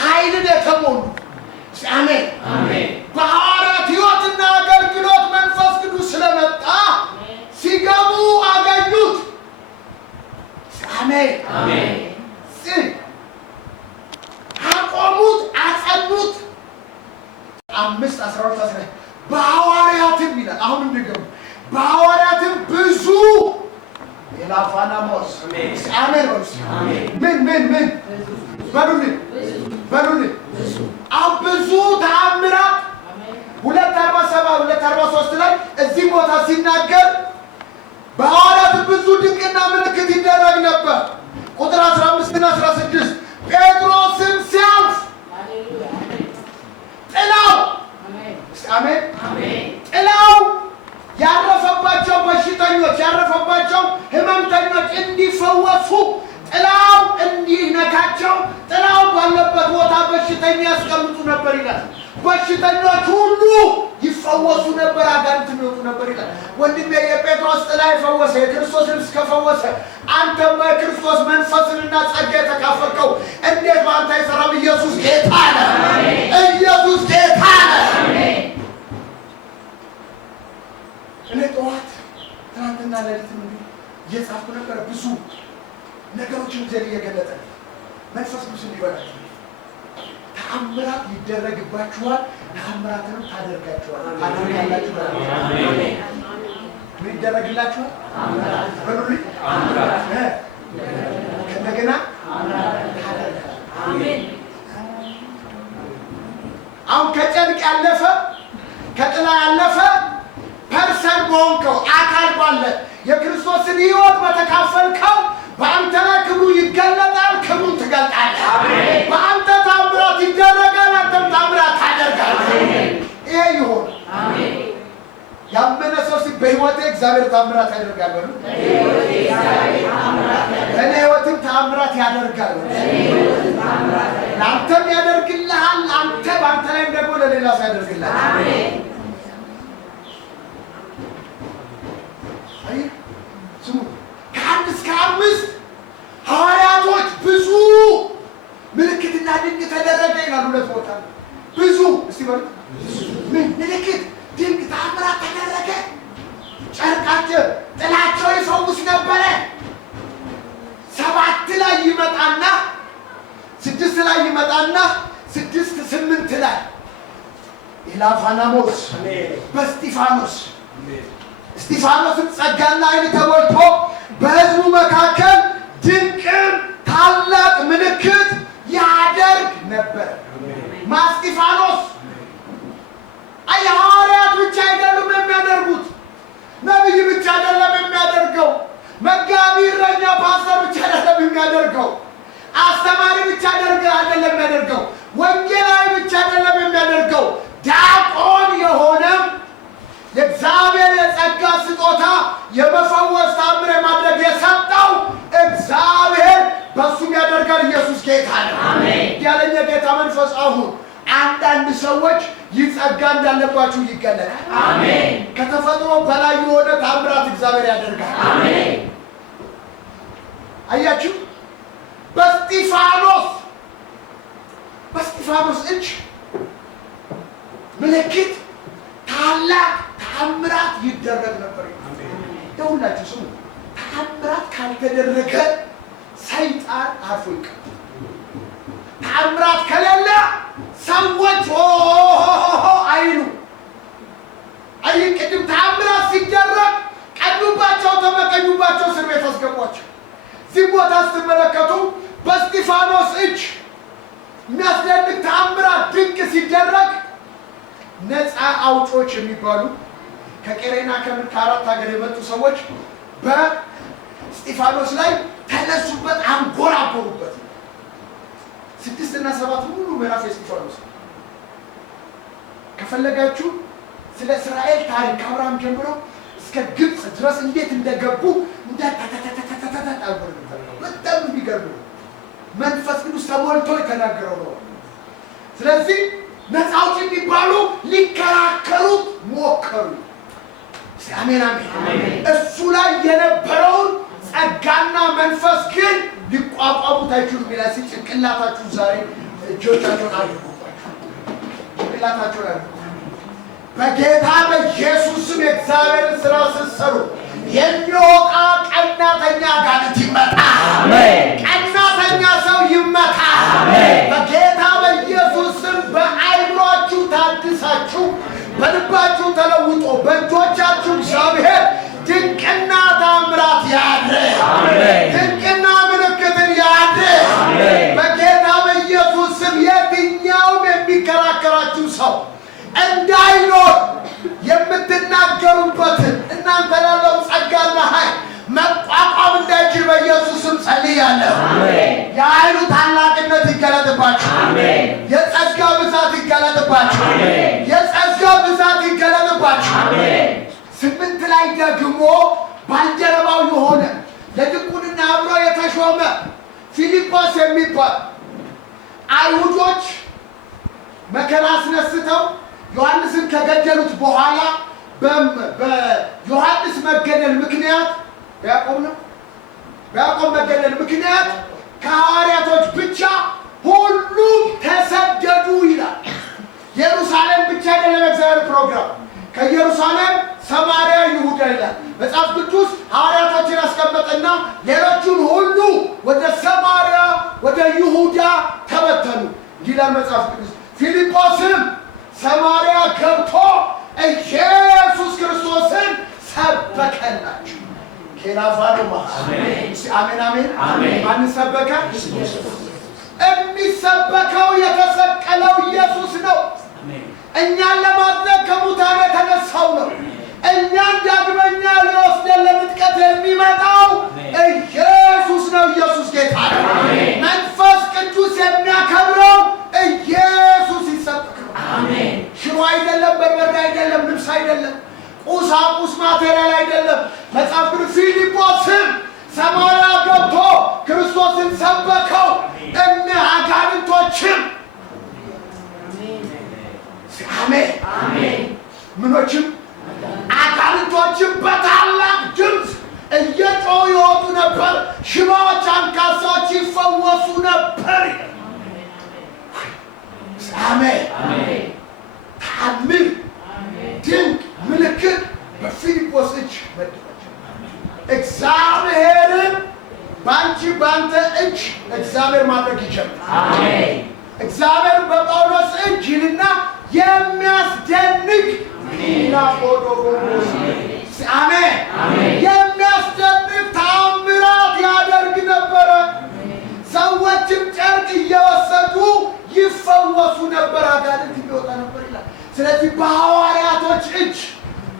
ኃይልን የተሞሉ አሜን አሜን። በሐዋርያት ሕይወትና አገልግሎት መንፈስ ቅዱስ ስለመጣ ሲገቡ አገኙት። አሜን አሜን። አቆሙት፣ አጸኑት። 5:12 በሐዋርያትም ይላል። አሁን እንድገሙ በሐዋርያትም ብዙ የላፋናሞስ አሜን ምን በሉልኝ ብዙ ተአምራት 2:47 2:43 ላይ እዚህ ቦታ ሲናገር በሐዋርያት ብዙ ድንቅና ምልክት ይደረግ ነበር። ቁጥር 15 እና 16 ጴጥሮስም ሲያልፍ ጥላው አሜን ጥላው ያረፈባቸው በሽተኞች ያረፈባቸው ህመምተኞች እንዲፈወሱ ጥላው እንዲነካቸው ጥላው ባለበት ቦታ በሽተኛ ያስቀምጡ ነበር ይላል። በሽተኞች ሁሉ ይፈወሱ ነበር፣ አጋንንት ይወጡ ነበር ይላል። ወንድሜ የጴጥሮስ ጥላ የፈወሰ የክርስቶስ ልብስ ከፈወሰ አንተማ የክርስቶስ መንፈስንና ጸጋ የተካፈልከው እንዴት በአንተ አይሰራም? ኢየሱስ ጌታ ነው። ኢየሱስ ጌታ ነው። እኔ ጠዋት ትናንትና ሌሊትም እየጻፍኩ ነበረ። ብዙ ነገሮችን ዘዴ እየገለጠ መንፈስ ቅዱስ እንዲበላችሁ ተአምራት ይደረግባችኋል፣ ተአምራትንም ታደርጋላችሁ። ምን ይደረግላችኋል? በሉልኝ። ከእንደገና አሁን ከጨርቅ ያለፈ ከጥላ ያለፈ ፐርሰን በሆንከው አካል ባለ የክርስቶስን ሕይወት በተካፈልከው በአንተ ላይ ክብሩ ይገለጣል። ክብሩን ትገልጣለህ። በአንተ ታምራት ይደረጋል፣ አንተም ታምራት ታደርጋለህ። ይሄ ይሆን ያመነ ሰው በሕይወቴ እግዚአብሔር ታምራት ያደርጋል በሉ። በእኔ ሕይወትም ታምራት ያደርጋል። ለአንተም ያደርግልሃል። አንተ በአንተ ላይም ደግሞ ለሌላ ሰው ያደርግልሃል። ስሙ ከ1 እስከ 5 ሐዋርያቶች ብዙ ምልክትና ድንቅ ተደረገ ይላል። 2 ቦታ ብዙ እስቲ በሉ ምልክት ድንቅ ታምራት ተደረገ። ጨርቃቸው ጥላቸው ይፈውስ ነበረ። 7 ላይ ይመጣና 6 ላይ ይመጣና 6 8 ላይ ኢላፋናሞስ እስጢፋኖስም ጸጋና ኃይል ተሞልቶ በሕዝቡ መካከል ድንቅም ታላቅ ምልክት ያደርግ ነበር። እስጢፋኖስ ሐዋርያት ብቻ አይደሉም የሚያደርጉት፣ ነቢይ ብቻ አይደለም የሚያደርገው፣ መጋቢ፣ እረኛ፣ ፓስተር ብቻ አይደለም የሚያደርገው፣ አስተማሪ ብቻ አይደለም የሚያደርገው፣ ወንጌላዊ ብቻ አይደለም የሚያደርገው፣ ዲያቆን የሆነም የእግዚአብሔር የጸጋ ስጦታ የመፈወስ ታምር የማድረግ የሰጠው እግዚአብሔር በእሱም ያደርጋል። ኢየሱስ ጌታ ነው። ያለኝ የጌታ መንፈስ አሁን አንዳንድ ሰዎች ይህ ጸጋ እንዳለባችሁ ይገለጣል። ከተፈጥሮ በላይ የሆነ ታምራት እግዚአብሔር ያደርጋል። አያችሁ፣ በእስጢፋኖስ እጅ ምልክት ታላቅ ታምራት ይደረግ ነበር። ደውላችሁ ስሙ። ታምራት ካልተደረገ ሰይጣን አርፎ ይቀር። ታምራት ከሌለ ሰዎች አይሉ። አይ ቅድም ታምራት ሲደረግ ቀዱባቸው፣ ተመቀኙባቸው፣ እስር ቤት አስገቧቸው። እዚህ ቦታ ስትመለከቱ በእስጢፋኖስ እጅ የሚያስደንቅ ታምራት ድንቅ ሲደረግ ነፃ አውጮች የሚባሉ ከቄሬና ከአራት ሀገር የመጡ ሰዎች በእስጢፋኖስ ላይ ተነሱበት፣ አንጎራጎሩበት። 6 እና 7 ሙሉ ምዕራፍ የእስጢፋኖስ ከፈለጋችሁ ስለ እስራኤል ታሪክ ከአብርሃም ጀምሮ እስከ ግብፅ ድረስ እንዴት እንደገቡ በጣም የሚገርም መንፈስ ቅዱስ ተሞልቶ የተናገረው ነው። ስለዚህ ነፃ አውጪ የሚባሉ ሊከራከሩት ሞከሩ። አሜን አሜን። እሱ ላይ የነበረውን ጸጋና መንፈስ ግን ሊቋቋሙት አይችሉም ይላል። ጭንቅላታችሁ ዛሬ እጆቻችሁን አድርጉባችሁ፣ ጭንቅላታችሁን አድርጉ። በጌታ በኢየሱስ ስም የእግዚአብሔርን ስራ ስትሰሩ የሚወጣ ቀናተኛ አጋንንት ይመታ። ቀናተኛ ሰው ይመታ። በጌታ በኢየሱስ ስም በአይምሯችሁ ታድሳችሁ፣ በልባችሁ ተለውጦ በእጆቻችሁ እግዚአብሔር ድንቅና ታምራት ያድርግ። ድንቅና ምልክትን ያድርግ በጌታ በኢየሱስ ስም። የትኛውም የሚከራከራችሁ ሰው እንዳይኖር የምትናገሩበትን እናንተ ላለው ጸጋና ኃይል መቋቋም እንዳይችል በኢየሱስ ስም ጸልያለሁ። የኃይሉ ታላቅነት ይገለጥባችሁ። የጸጋ ብዛት ይገለጥባችሁ። የጸጋ ብዛት ይገለጥባችሁ። 8 ላይ ደግሞ ባልደረባው የሆነ ለድቁንና አብሮ የተሾመ ፊልጶስ የሚባል አይሁዶች መከራ አስነስተው ዮሐንስን ከገደሉት በኋላ በዮሐንስ መገደል ምክንያት በያዕቆብ መገደል ምክንያት ከሐዋርያቶች ብቻ ሁሉም ተሰደዱ ይላል። ኢየሩሳሌም ብቻ አይደለም እግዚአብሔር ፕሮግራም፣ ከኢየሩሳሌም ሰማርያ፣ ይሁዳ ይላል መጽሐፍ ቅዱስ። ሐዋርያቶችን አስቀመጠና ሌሎቹን ሁሉ ወደ ሰማርያ ወደ ይሁዳ ተበተኑ ይላል መጽሐፍ ቅዱስ። ፊልጶስም ሰማርያ ገብቶ ኢየሱስ ክርስቶስን ሰበከላቸው። ኬላፋዶማ አሜን አሜን አሜን። ማን ሰበከ? የሚሰበከው የተሰቀለው ኢየሱስ ነው። እኛን ለማጽደቅ ከሙታን የተነሳው ነው። እኛን ዳግመኛ ሊወስደን ለምጥቀት የሚመጣው ኢየሱስ ነው። ኢየሱስ ጌታ ነው። መንፈስ ቅዱስ የሚያከብረው ኢየሱስ ይሰበክ ነው። ሽሮ አይደለም፣ በርበሬ አይደለም፣ ልብስ አይደለም፣ ቁሳቁስ ማቴሪያል አይደለም። መጽሐፍ ቅዱስ ፊልጶስም ሰማርያ ገብቶ ክርስቶስን ሰበከው። አጋንንቶችም አሜን ምኖችም አጋንንቶችም በታላቅ ድምፅ እየጮሁ ይወጡ ነበር። ሽባዎች፣ አንካሳዎች ይፈወሱ ነበር። አሜን። ተአምር፣ ድንቅ ምልክት በፊልጶስ እጅ መደረገ። እግዚአብሔርን ባንተ እጅ እግዚአብሔር ማድረግ ይጀምራል። እግዚአብሔር በጳውሎስ እጅ ይልና የሚያስደንቅ አሜን የሚያስደንቅ ተአምራት ያደርግ ነበረ። ሰዎችም ጨርቅ እየወሰዱ ይፈወሱ ነበር፣ አጋንንት ይወጣ ነበር ይላል። ስለዚህ በሐዋርያቶች እጅ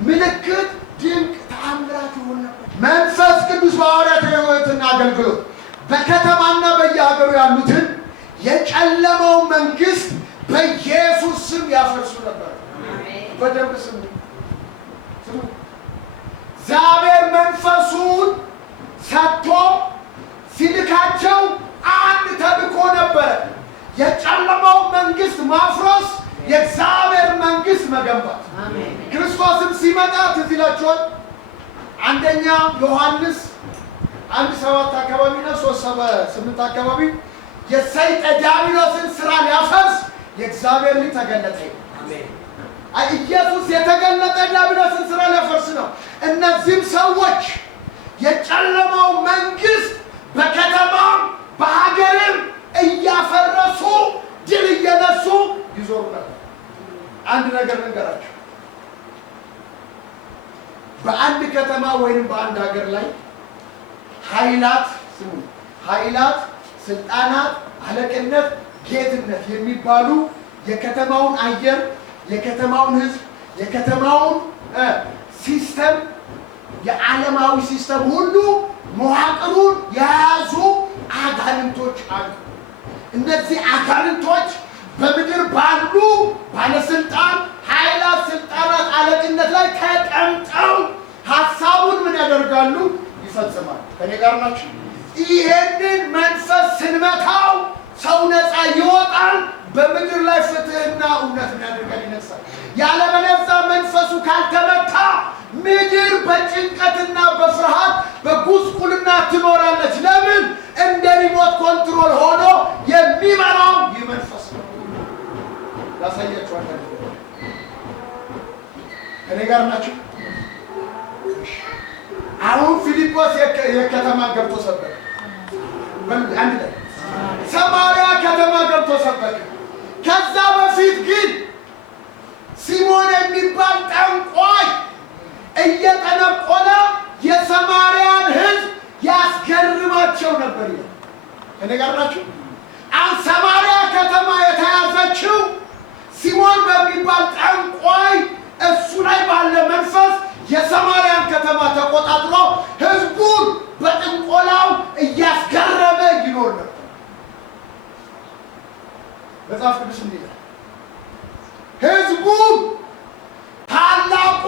ምልክት፣ ድንቅ ተአምራት ይሆን ነበር። መንፈስ ቅዱስ በሐዋርያት ሕይወትና አገልግሎት በከተማና በየሀገሩ ያሉትን የጨለመው መንግስት በኢየሱስ ስም ያፈርሱ ነበር። በደንብ ስሙ። እግዚአብሔር መንፈሱን ሰጥቶ ሲልካቸው አንድ ተልእኮ ነበረ። የጨለመው መንግስት ማፍረስ፣ የእግዚአብሔር መንግስት መገንባት። ክርስቶስም ሲመጣ ትዝ ይላችኋል። አንደኛ ዮሐንስ 1:7 አካባቢ ነው 3:8 አካባቢ የሰይጣን ዲያብሎስን ስራ ሊያፈርስ የእግዚአብሔር ልጅ ተገለጠ። ኢየሱስ የተገለጠ ዲያብሎስን ስራ ሊያፈርስ ነው። እነዚህም ሰዎች የጨለማው መንግስት በከተማም በሀገርም እያፈረሱ ድል እየነሱ ይዞሩ ነበር። አንድ ነገር ልንገራችሁ። በአንድ ከተማ ወይም በአንድ ሀገር ላይ ኃይላት፣ ስልጣናት፣ አለቅነት፣ ጌትነት የሚባሉ የከተማውን አየር፣ የከተማውን ህዝብ፣ የከተማውን ሲስተም፣ የዓለማዊ ሲስተም ሁሉ መዋቅሩን የያዙ አጋንንቶች አሉ። እነዚህ አጋንንቶች በምድር ባሉ ባለስልጣን ኃይላት፣ ስልጣናት፣ አለቅነት ላይ ተቀምጠው ሀሳቡን ምን ያደርጋሉ? ይፈጽማሉ። ከኔ ጋር ናችሁ? ይሄንን መንፈስ ስንመታው ሰው ነፃ ይወጣል። በምድር ላይ ፍትህና እውነት ያደርጋል፣ ይነሳል። ያለበለዚያ መንፈሱ ካልተመታ ምድር በጭንቀትና በፍርሃት በጉስቁልና ትኖራለች። ለምን? እንደ ሪሞት ኮንትሮል ሆኖ የሚመራው ይህ መንፈስ ነው። ላሳያችሁ አንተ ከኔ ጋር ናችሁ? አሁን ፊልጶስ የከተማ ገብቶ ሰበከ። አንድ ላይ ሰማርያ ከተማ ገብቶ ሰበከ። ከዛ በፊት ግን ሲሞን የሚባል ጠንቋይ እየጠነቆለ የሰማርያን ሕዝብ ያስገርማቸው ነበር ይላል። ከኔ ጋር ናችሁ? አሁን ሰማርያ ከተማ የተያዘችው ሲሞን በሚባል ጠንቋይ እሱ ላይ ባለ መንፈስ የሰማርያን ከተማ ተቆጣጥሮ ህዝቡን በጥንቆላው እያስገረመ ይኖር ነበር። መጽሐፍ ቅዱስ እንዲህ ይላል፣ ህዝቡ ታላቁ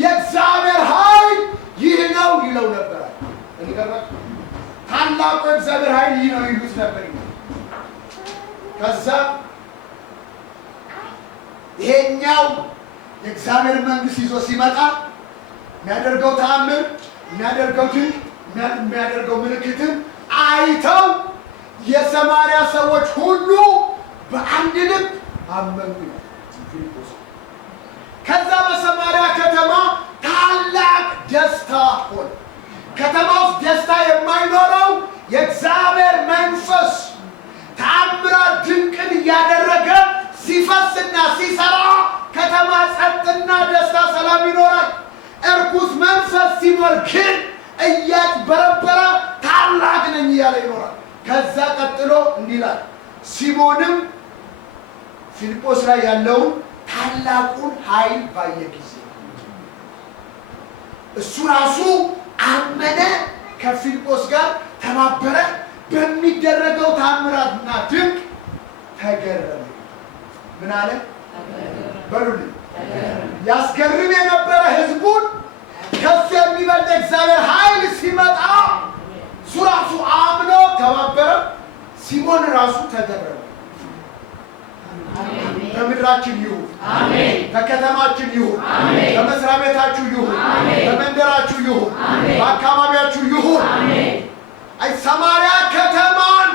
የእግዚአብሔር ኃይል ይህ ነው ይለው ነበር። ታላቁ የእግዚአብሔር ኃይል ይህ ነው ይሉት ነበር። ከዛ ይሄኛው የእግዚአብሔር መንግስት ይዞ ሲመጣ የሚያደርገው ተአምር፣ የሚያደርገው ድንቅ፣ የሚያደርገው ምልክትን አይተው የሰማርያ ሰዎች ሁሉ በአንድ ልብ አመኑ። ከዛ በሰማርያ ከተማ ታላቅ ደስታ ሆነ። ከተማ ውስጥ ደስታ የማይኖረው የእግዚአብሔር መንፈስ ተአምራት ድንቅን እያደረገ ሲፈስና ሲሰራ ከተማ ጸጥና ደስታ፣ ሰላም ይኖራል። እርኩስ መንፈስ ሲኖር ግን እያጭበረበረ ታላቅ ነኝ እያለ ይኖራል። ከዛ ቀጥሎ እንዲህ ይላል፣ ሲሞንም ፊልጶስ ላይ ያለውን ታላቁን ኃይል ባየ ጊዜ እሱ ራሱ አመነ፣ ከፊልጶስ ጋር ተባበረ፣ በሚደረገው ታምራትና ድንቅ ተገረመ። ምን አለ? በሉልኝ። ያስገርም የነበረ ህዝቡን ከሱ የሚበልጥ እግዚአብሔር ኃይል ሲመጣ እሱ ራሱ አምኖ ተባበረ። ሲሞን ራሱ ተገረመ። በምድራችን ይሁን፣ በከተማችን ይሁን፣ በመስሪያ ቤታችሁ ይሁን፣ በመንደራችሁ ይሁን፣ በአካባቢያችሁ ይሁን። አይ ሰማርያ ከተማን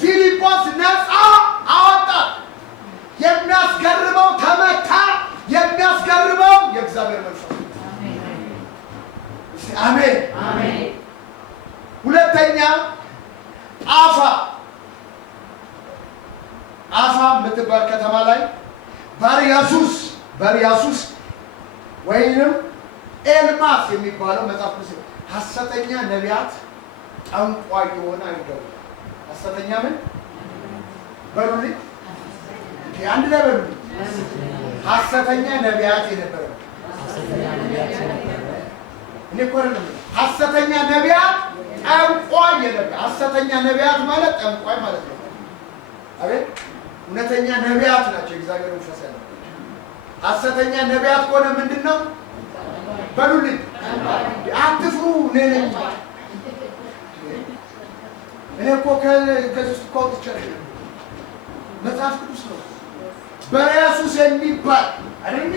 ፊልጶስ ነፃ አወጣ። የሚያስገርመው ተመታ። የሚያስገርመው የእግዚአብሔር መንፈስ። አሜን። ሁለተኛ አፋ የምትባል ከተማ ላይ ባርያሱስ ወይንም ኤልማስ የሚባለው መጽሐፍ ቅዱስ ሐሰተኛ ነቢያት ጠንቋይ የሆነ አይደው። ሐሰተኛ ምን በሉልኝ? አንድ ላይ በሉልኝ። ሐሰተኛ ነቢያት የነበረ እኔ እኮ ነው። ሐሰተኛ ነቢያት ጠንቋይ የነበረ። ሐሰተኛ ነቢያት ማለት ጠንቋይ ማለት ነው። አቤት! እውነተኛ ነቢያት ናቸው እግዚአብሔር መንፈስ ያለው። ሐሰተኛ ነቢያት ከሆነ ምንድነው? በሉልኝ። አትፍሩ። እኔ እኮ ከዚህ እኮ አውጥቻለሁ። መጽሐፍ ቅዱስ ነው። በርያሱስ የሚባል አይደል?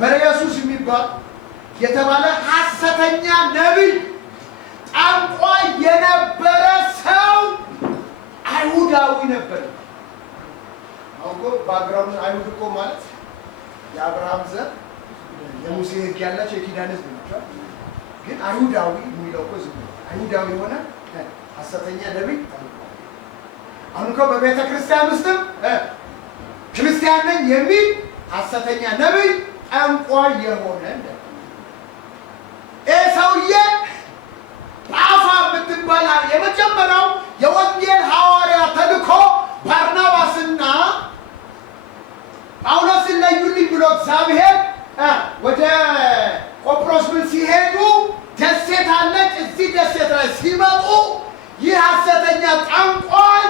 በርያሱስ የሚባል የተባለ ሐሰተኛ ነቢይ ጠንቋይ የነበረ ሰው አይሁዳዊ ነበር። አውቆ ባግራውንድ አይሁድ እኮ ማለት የአብርሃም ዘር የሙሴ ሕግ ያላቸው የኪዳን ሕዝብ ናቸው። ግን አይሁዳዊ የሚለው እኮ ዝም ብሎ አይሁዳዊ የሆነ ሐሰተኛ ነቢይ። አሁን እኮ በቤተ ክርስቲያን ውስጥም ክርስቲያን ነኝ የሚል ሐሰተኛ ነቢይ ጠንቋይ የሆነ ሰውዬ አፋ የምትባል የመጀመሪያው የወንጌል ሐዋርያ ተልኮ ባርናባስና ጳውሎስን ለዩልኝ ብሎ እግዚአብሔር ወደ ቆጵሮስ ሲሄዱ ደሴት አለች። እዚህ ደሴት ላይ ሲመጡ ይህ ሐሰተኛ ጠንቋይ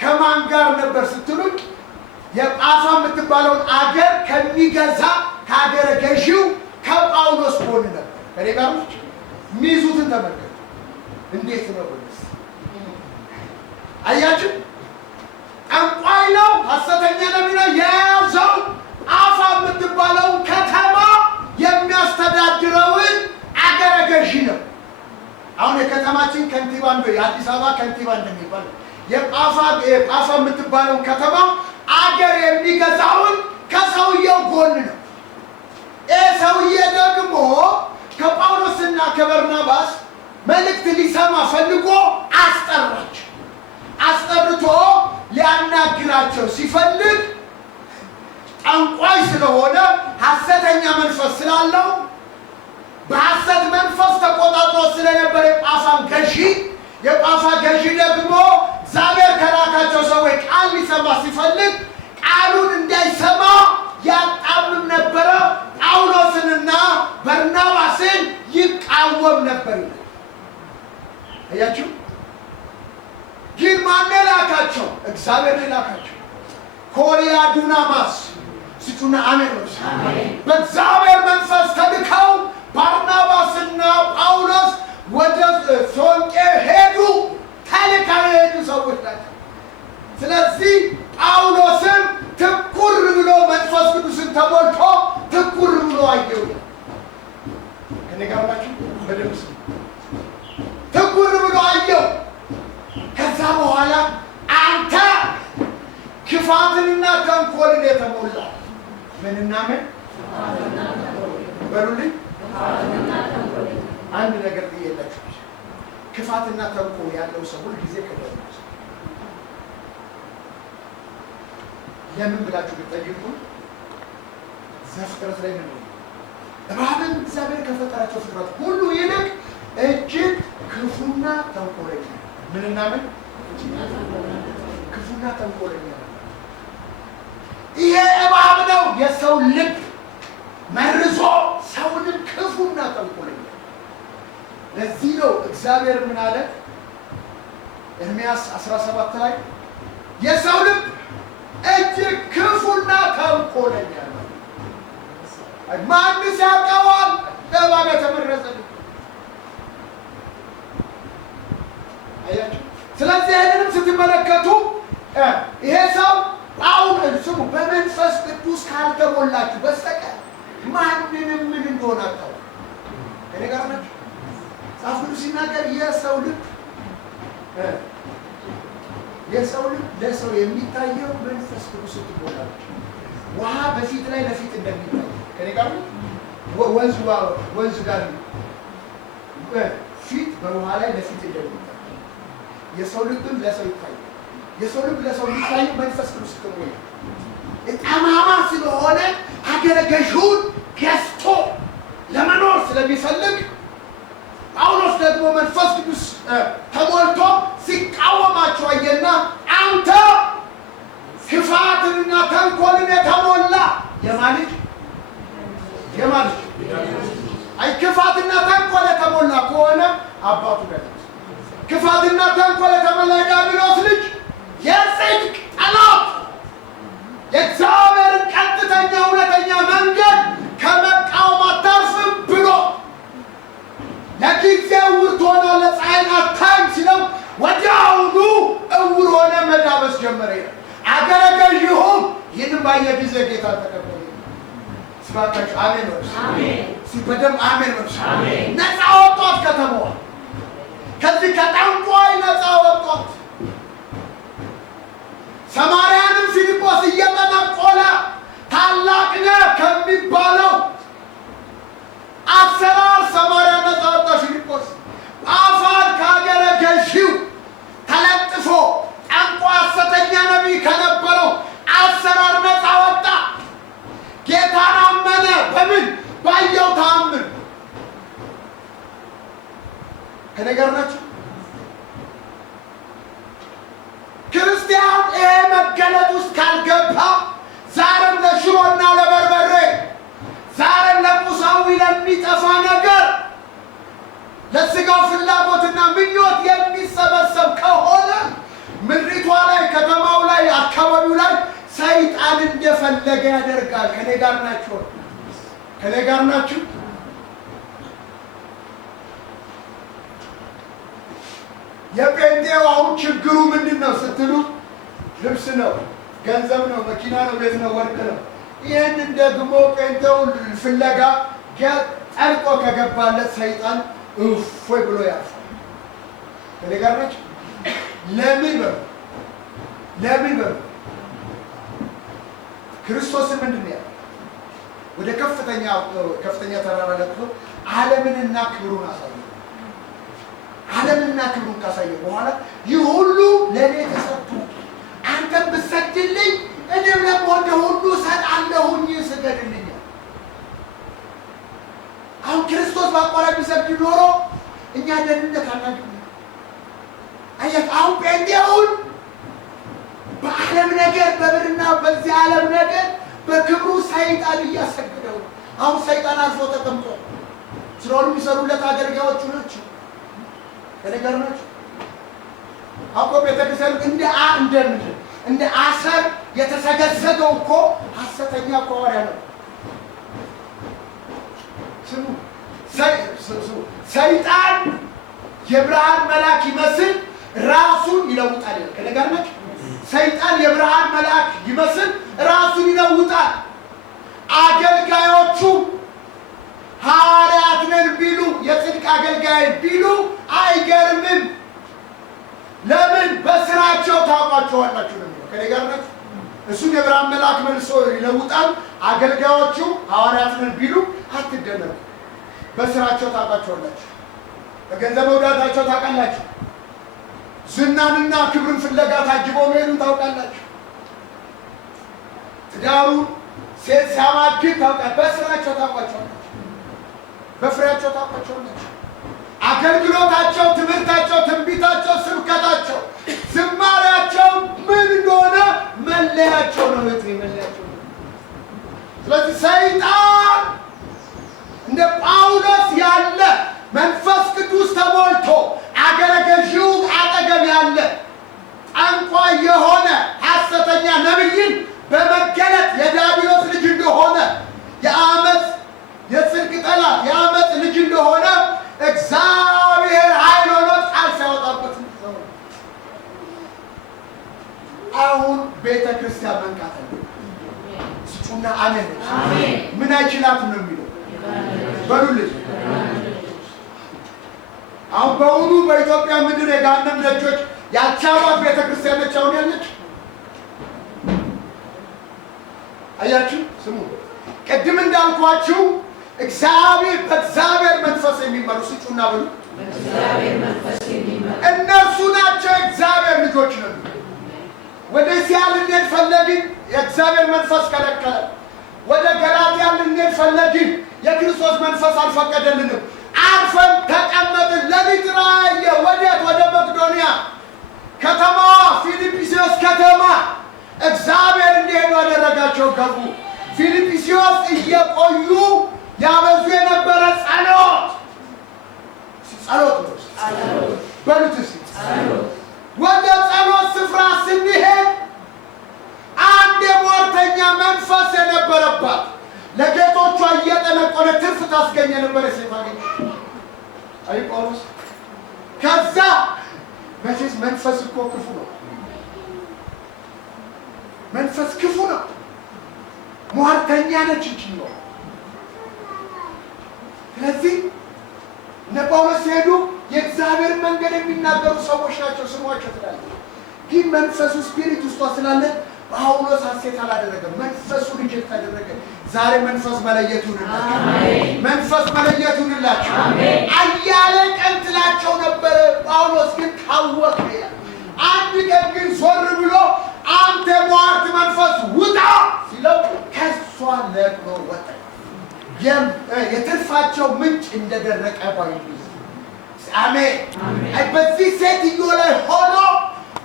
ከማን ጋር ነበር ስትሉኝ የጳፋ የምትባለውን አገር ከሚገዛ ከአገረ ገዢው ከጳውሎስ ጎን ነበር። ከኔ ጋር ሚይዙትን ተመልከቱ። እንዴት ነው ወንስ? አያችሁ፣ ጠንቋይ ነው፣ ሐሰተኛ ነቢይ ነው። የያዘው አፋ የምትባለውን ከተማ የሚያስተዳድረውን አገረ ገዢ ነው። አሁን የከተማችን ከንቲባ ነው፣ የአዲስ አበባ ከንቲባ እንደሚባል የጳፋ የምትባለውን ከተማ አገር የሚገዛውን ከሰውየው ጎን ነው። ሰውዬ ደግሞ ከጳውሎስና ከበርናባስ መልእክት ሊሰማ ፈልጎ አስጠራቸው። አስጠርቶ ሊያናግራቸው ሲፈልግ ጠንቋይ ስለሆነ ሐሰተኛ መንፈስ ስላለው በሐሰት መንፈስ ተቆጣጥሮ ስለነበረ የጳፋ ገዢ ደግሞ እግዚአብሔር ከላካቸው ሰዎች ቃል ሊሰማ ሲፈልግ ቃሉን እንዳይሰማ ያጣምም ነበረ። ጳውሎስንና በርናባስን ይቃወም ነበር። አያችሁ፣ ግን ማን ላካቸው? እግዚአብሔር ላካቸው። ኮሪያ ዱናማስ ሲቱና አሜን። በእግዚአብሔር መንፈስ ተልከው ባርናባስና ጳውሎስ ወደ ሶንቄ ሄዱ። ተልከው የሄዱ ሰዎች ናቸው። ስለዚህ ያላችሁ በደምስ ትኩር ብሎ አየው። ከዛ በኋላ አንተ ክፋትንና ተንኮልን የተሞላ ምንና ምን በሉልኝ። አንድ ነገር ጥየላችሁ፣ ክፋትና ተንኮል ያለው ሰው ሁል ጊዜ ከደረሰ ለምን ብላችሁ ብትጠይቁ ዘፍጥረት ላይ ነው እባብን እግዚአብሔር ከፈጠራቸው ፍጥረት ሁሉ ይልቅ እጅግ ክፉና ተንኮለኛ ምንና ምን ክፉና ተንኮለኛ ይሄ እባብ ነው የሰው ልብ መርዞ ሰውንም ክፉና ተንኮለኛ። ለዚህ ነው እግዚአብሔር ምን አለ ኤርምያስ 17 ላይ የሰው ልብ እጅግ ክፉና ተንኮለኛ ነው። ማንስ ያውቀዋል? እባብ የተመረዘ ነው። አያችሁ። ስለዚህ ይህንንም ስትመለከቱ ይሄ ሰው አሁን ስሙ በመንፈስ ቅዱስ ካልተሞላችሁ በስተቀር ማንንም ምን እንደሆነ አታውቁ። እኔ ጋር ናችሁ። መጽሐፍ ቅዱስ ሲናገር የሰው ልብ ለሰው የሚታየው መንፈስ ቅዱስ ስትሞላችሁ ውሃ በፊት ላይ ለፊት እንደሚታይ ከኔ ጋር ወንዝ ጋር ፊት በውሃ ላይ ለፊት እንደሚታይ የሰው ልብም ለሰው ይታያል። የሰው ልብ ለሰው የሚታየው መንፈስ ቅዱስ ስትሞላ ጠማማ ስለሆነ አገረ ገዥውን ገዝቶ ለመኖር ስለሚፈልግ ጳውሎስ ደግሞ መንፈስ ቅዱስ ተሞልቶ ሲቃወማቸው አየና አንተ ክፋትንና ተንኮልን የተሞላ የማልጅ አይ ክፋትና ተንኮል የተሞላ ከሆነ አባቱ ጋር ክፋትና ተንኮል የተሞላ ዲያብሎስ ልጅ የጽድቅ ጠላት የእግዚአብሔርን ቀጥተኛ እውነተኛ መንገድ ከመቃወም አታርፍም ብሎ ለጊዜው ዕውር ትሆናለህ ፀሐይን አታይም ሲለው ወዲያውኑ ዕውር ሆነ መዳበስ ጀመረ ይላል። አገረ ገዥውም ይህን ባየ ጊዜ ጌታ ተቀበለ። ስባካችሁ አሜን ነው። አሜን ሲበደም አሜን ነው። አሜን ነፃ ወጣት ከተማዋ ከዚህ ከጠንቋይ ነፃ ወጣት። ሰማርያንም ፊልጶስ እየጠነቆለ ታላቅ ነህ ከሚባለው አሰራር ሰማርያ ነፃ ወጣ። ፊልጶስ አፋር ከአገረ ገዢው ተለጥፎ ጠንቋይ ሐሰተኛ ነቢይ ከነበረው አሰራር ነፃ ወጣ። ጌታን አመነ። በምን ባየው ተአምር። ከኔ ጋር ናችሁ? ክርስቲያን ይሄ መገለጥ ውስጥ ካልገባ ዛሬም ለሽሮና ለበርበሬ ዛሬም ለቁሳዊ ለሚጠፋ ነገር ለስጋው ፍላጎትና ምኞት የሚሰበሰብ ከሆነ ምድሪቷ ላይ ከተማው ላይ አካባቢው ላይ ሰይጣን እንደፈለገ ያደርጋል። ከኔ ጋር ናችሁ? ከኔ ጋር ናችሁ? የጴንጤው አሁን ችግሩ ምንድን ነው ስትሉ ልብስ ነው፣ ገንዘብ ነው፣ መኪና ነው፣ ቤት ነው፣ ወርቅ ነው። ይህንን ደግሞ ጴንጤው ፍለጋ ጠልቆ ከገባለት ሰይጣን እፎይ ብሎ ያልፋል። ከኔ ጋር ናችሁ? ለምን በሉ ክርስቶስን ምንድን ነው ያለው? ወደ ከፍተኛ ተራራ ለጥቶ ዓለምንና ክብሩን አሳየ። ዓለምንና ክብሩን ካሳየ በኋላ ይህ ሁሉ ለእኔ ተሰጥቶ አንተን ብትሰግድልኝ እኔም ለምወደ ሁሉ እሰጣለሁኝ፣ ስገድልኝ። አሁን ክርስቶስ በአቋራጭ ቢሰግድ ኖሮ እኛ ደህንነት አናገኝም። አየህ፣ አሁን ጴንጤውን በዓለም ነገር በብርና በዚህ ዓለም ነገር በክብሩ ሰይጣን እያሰግደው ነው። አሁን ሰይጣን አልፎ ተቀምጧል። ስራውን የሚሰሩለት አገልጋዮቹ ናቸው። ከነገር ናቸው። አውቆ ቤተክርስቲያን እንደ አሰር የተሰገሰገው እኮ ሐሰተኛ ሐዋርያ ነው። ስሙ ሰይጣን የብርሃን መልአክ ይመስል ራሱን ይለውጣል። ከነገር ናቸው። ሰይጣን የብርሃን መልአክ ይመስል ራሱን ይለውጣል። አገልጋዮቹ ሐዋርያት ነን ቢሉ የጽድቅ አገልጋይ ቢሉ አይገርምም። ለምን? በስራቸው ታውቋቸዋላችሁ ነው የሚለው። ከኔ ጋር ናችሁ? እሱን የብርሃን መልአክ መልሶ ይለውጣል። አገልጋዮቹ ሐዋርያት ነን ቢሉ አትደነቁ፣ በስራቸው ታውቋቸዋላችሁ። በገንዘብ መውዳታቸው ታውቃላችሁ። ዝናንና ክብርን ፍለጋ ታጅበው መሄዱን ታውቃላችሁ። ትዳሩን ሴት ሲያማግጥ ታውቃላችሁ። በስራቸው ታውቋቸዋላችሁ፣ በፍሬያቸው ታውቋቸዋላችሁ። አገልግሎታቸው፣ ትምህርታቸው፣ ትንቢታቸው፣ ስብከታቸው፣ ዝማሬያቸው ምን እንደሆነ መለያቸው ነው። መለያቸው ነው። ስለዚህ ሰይጣን እንደ ጳውሎስ ያለ መንፈስ ቅዱስ ተሞልቶ አገረ ገዢው አጠገብ ያለ ጠንቋይ የሆነ ሐሰተኛ ነብይን በመገለጥ የዲያብሎስ ልጅ እንደሆነ የአመፅ የጽድቅ ጠላት የአመፅ ልጅ እንደሆነ እግዚአብሔር ኃይል ሆኖ ቃል ሲያወጣበት ነው። አሁን ቤተ ክርስቲያን መንቃት ነው። ስጩና አሜን። ምን አይችላትም ነው የሚለው በሉልኝ። አሁን በእውኑ በኢትዮጵያ ምድር የገሃነም ደጆች ያልቻሏት ቤተ ክርስቲያን ነች አሁን ያለች። አያችሁ፣ ስሙ። ቅድም እንዳልኳችሁ እግዚአብሔር በእግዚአብሔር መንፈስ የሚመሩ ስጩና በሉ። እነርሱ ናቸው እግዚአብሔር ልጆች ነው። ወደ እስያ ልንሄድ ፈለግን፣ የእግዚአብሔር መንፈስ ከለከለ። ወደ ገላትያ ልንሄድ ፈለግን፣ የክርስቶስ መንፈስ አልፈቀደልንም። አርፈን ተቀመጥን። ሌሊት ራእየ ወዴት? ወደ መቅዶንያ ከተማዋ ፊልጵስዩስ ከተማ እግዚአብሔር እንዲሄዱ ያደረጋቸው ገቡ። ፊልጵስዩስ እየቆዩ ያበዙ የነበረ ጸሎት በሉት እስኪ። ወደ ጸሎት ስፍራ ስንሄድ አንድ የሟርተኛ መንፈስ የነበረባት ለጌቶቿ እየጠነቆለ ትርፍ ታስገኝ የነበረ ሴት አገኘ። አይ ጳውሎስ፣ ከዛ መቼስ መንፈስ እኮ ክፉ ነው። መንፈስ ክፉ ነው። ሟርተኛ ነች እንጂ ነው። ስለዚህ እነ ጳውሎስ ሲሄዱ የእግዚአብሔር መንገድ የሚናገሩ ሰዎች ናቸው ስሟቸው ትላለች። ግን መንፈሱ ስፒሪት ውስጧ ስላለ ጳውሎስ ሐሴት አላደረገም። መንፈሱ ሪጀክት አደረገ። ዛሬ መንፈስ መለየት ይሁንላችሁ። መንፈስ መለየት ይሁንላችሁ። አያሌ ቀን ትላቸው ነበረ። ጳውሎስ ግን ታወቀ። አንድ ቀን ግን ዞር ብሎ አንተ ሟርት መንፈስ ውጣ ሲለው ከሷ ለቅሞ ወጣ። የትርፋቸው ምንጭ እንደደረቀ ባይሉ አሜን። በዚህ ሴትዮ ላይ ሆኖ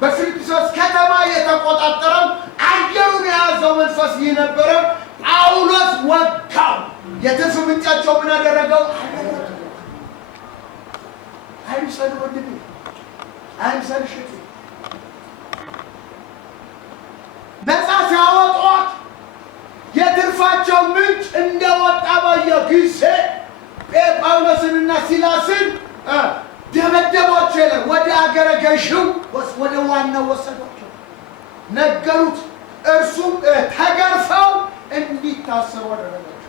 በፊልጵስዩስ ከተማ የተቆጣጠረው አየሩን የያዘው መንፈስ ይህ ነበረ። ጳውሎስ ወጋው። የትርፍ ምንጫቸው ምን አደረገው? አይምሰል ወንድሜ፣ አይምሰል ሽቱ። ነፃ ሲያወጧት የትርፋቸው ምንጭ እንደወጣ ባየው ጊዜ ጳውሎስንና ሲላስን ደበደቧቸው ይላል። ወደ አገረ ገዢው ወደ ዋናው ወሰዷቸው፣ ነገሩት። እርሱም ተገርፈው እንዲታሰሩ አደረጋቸው።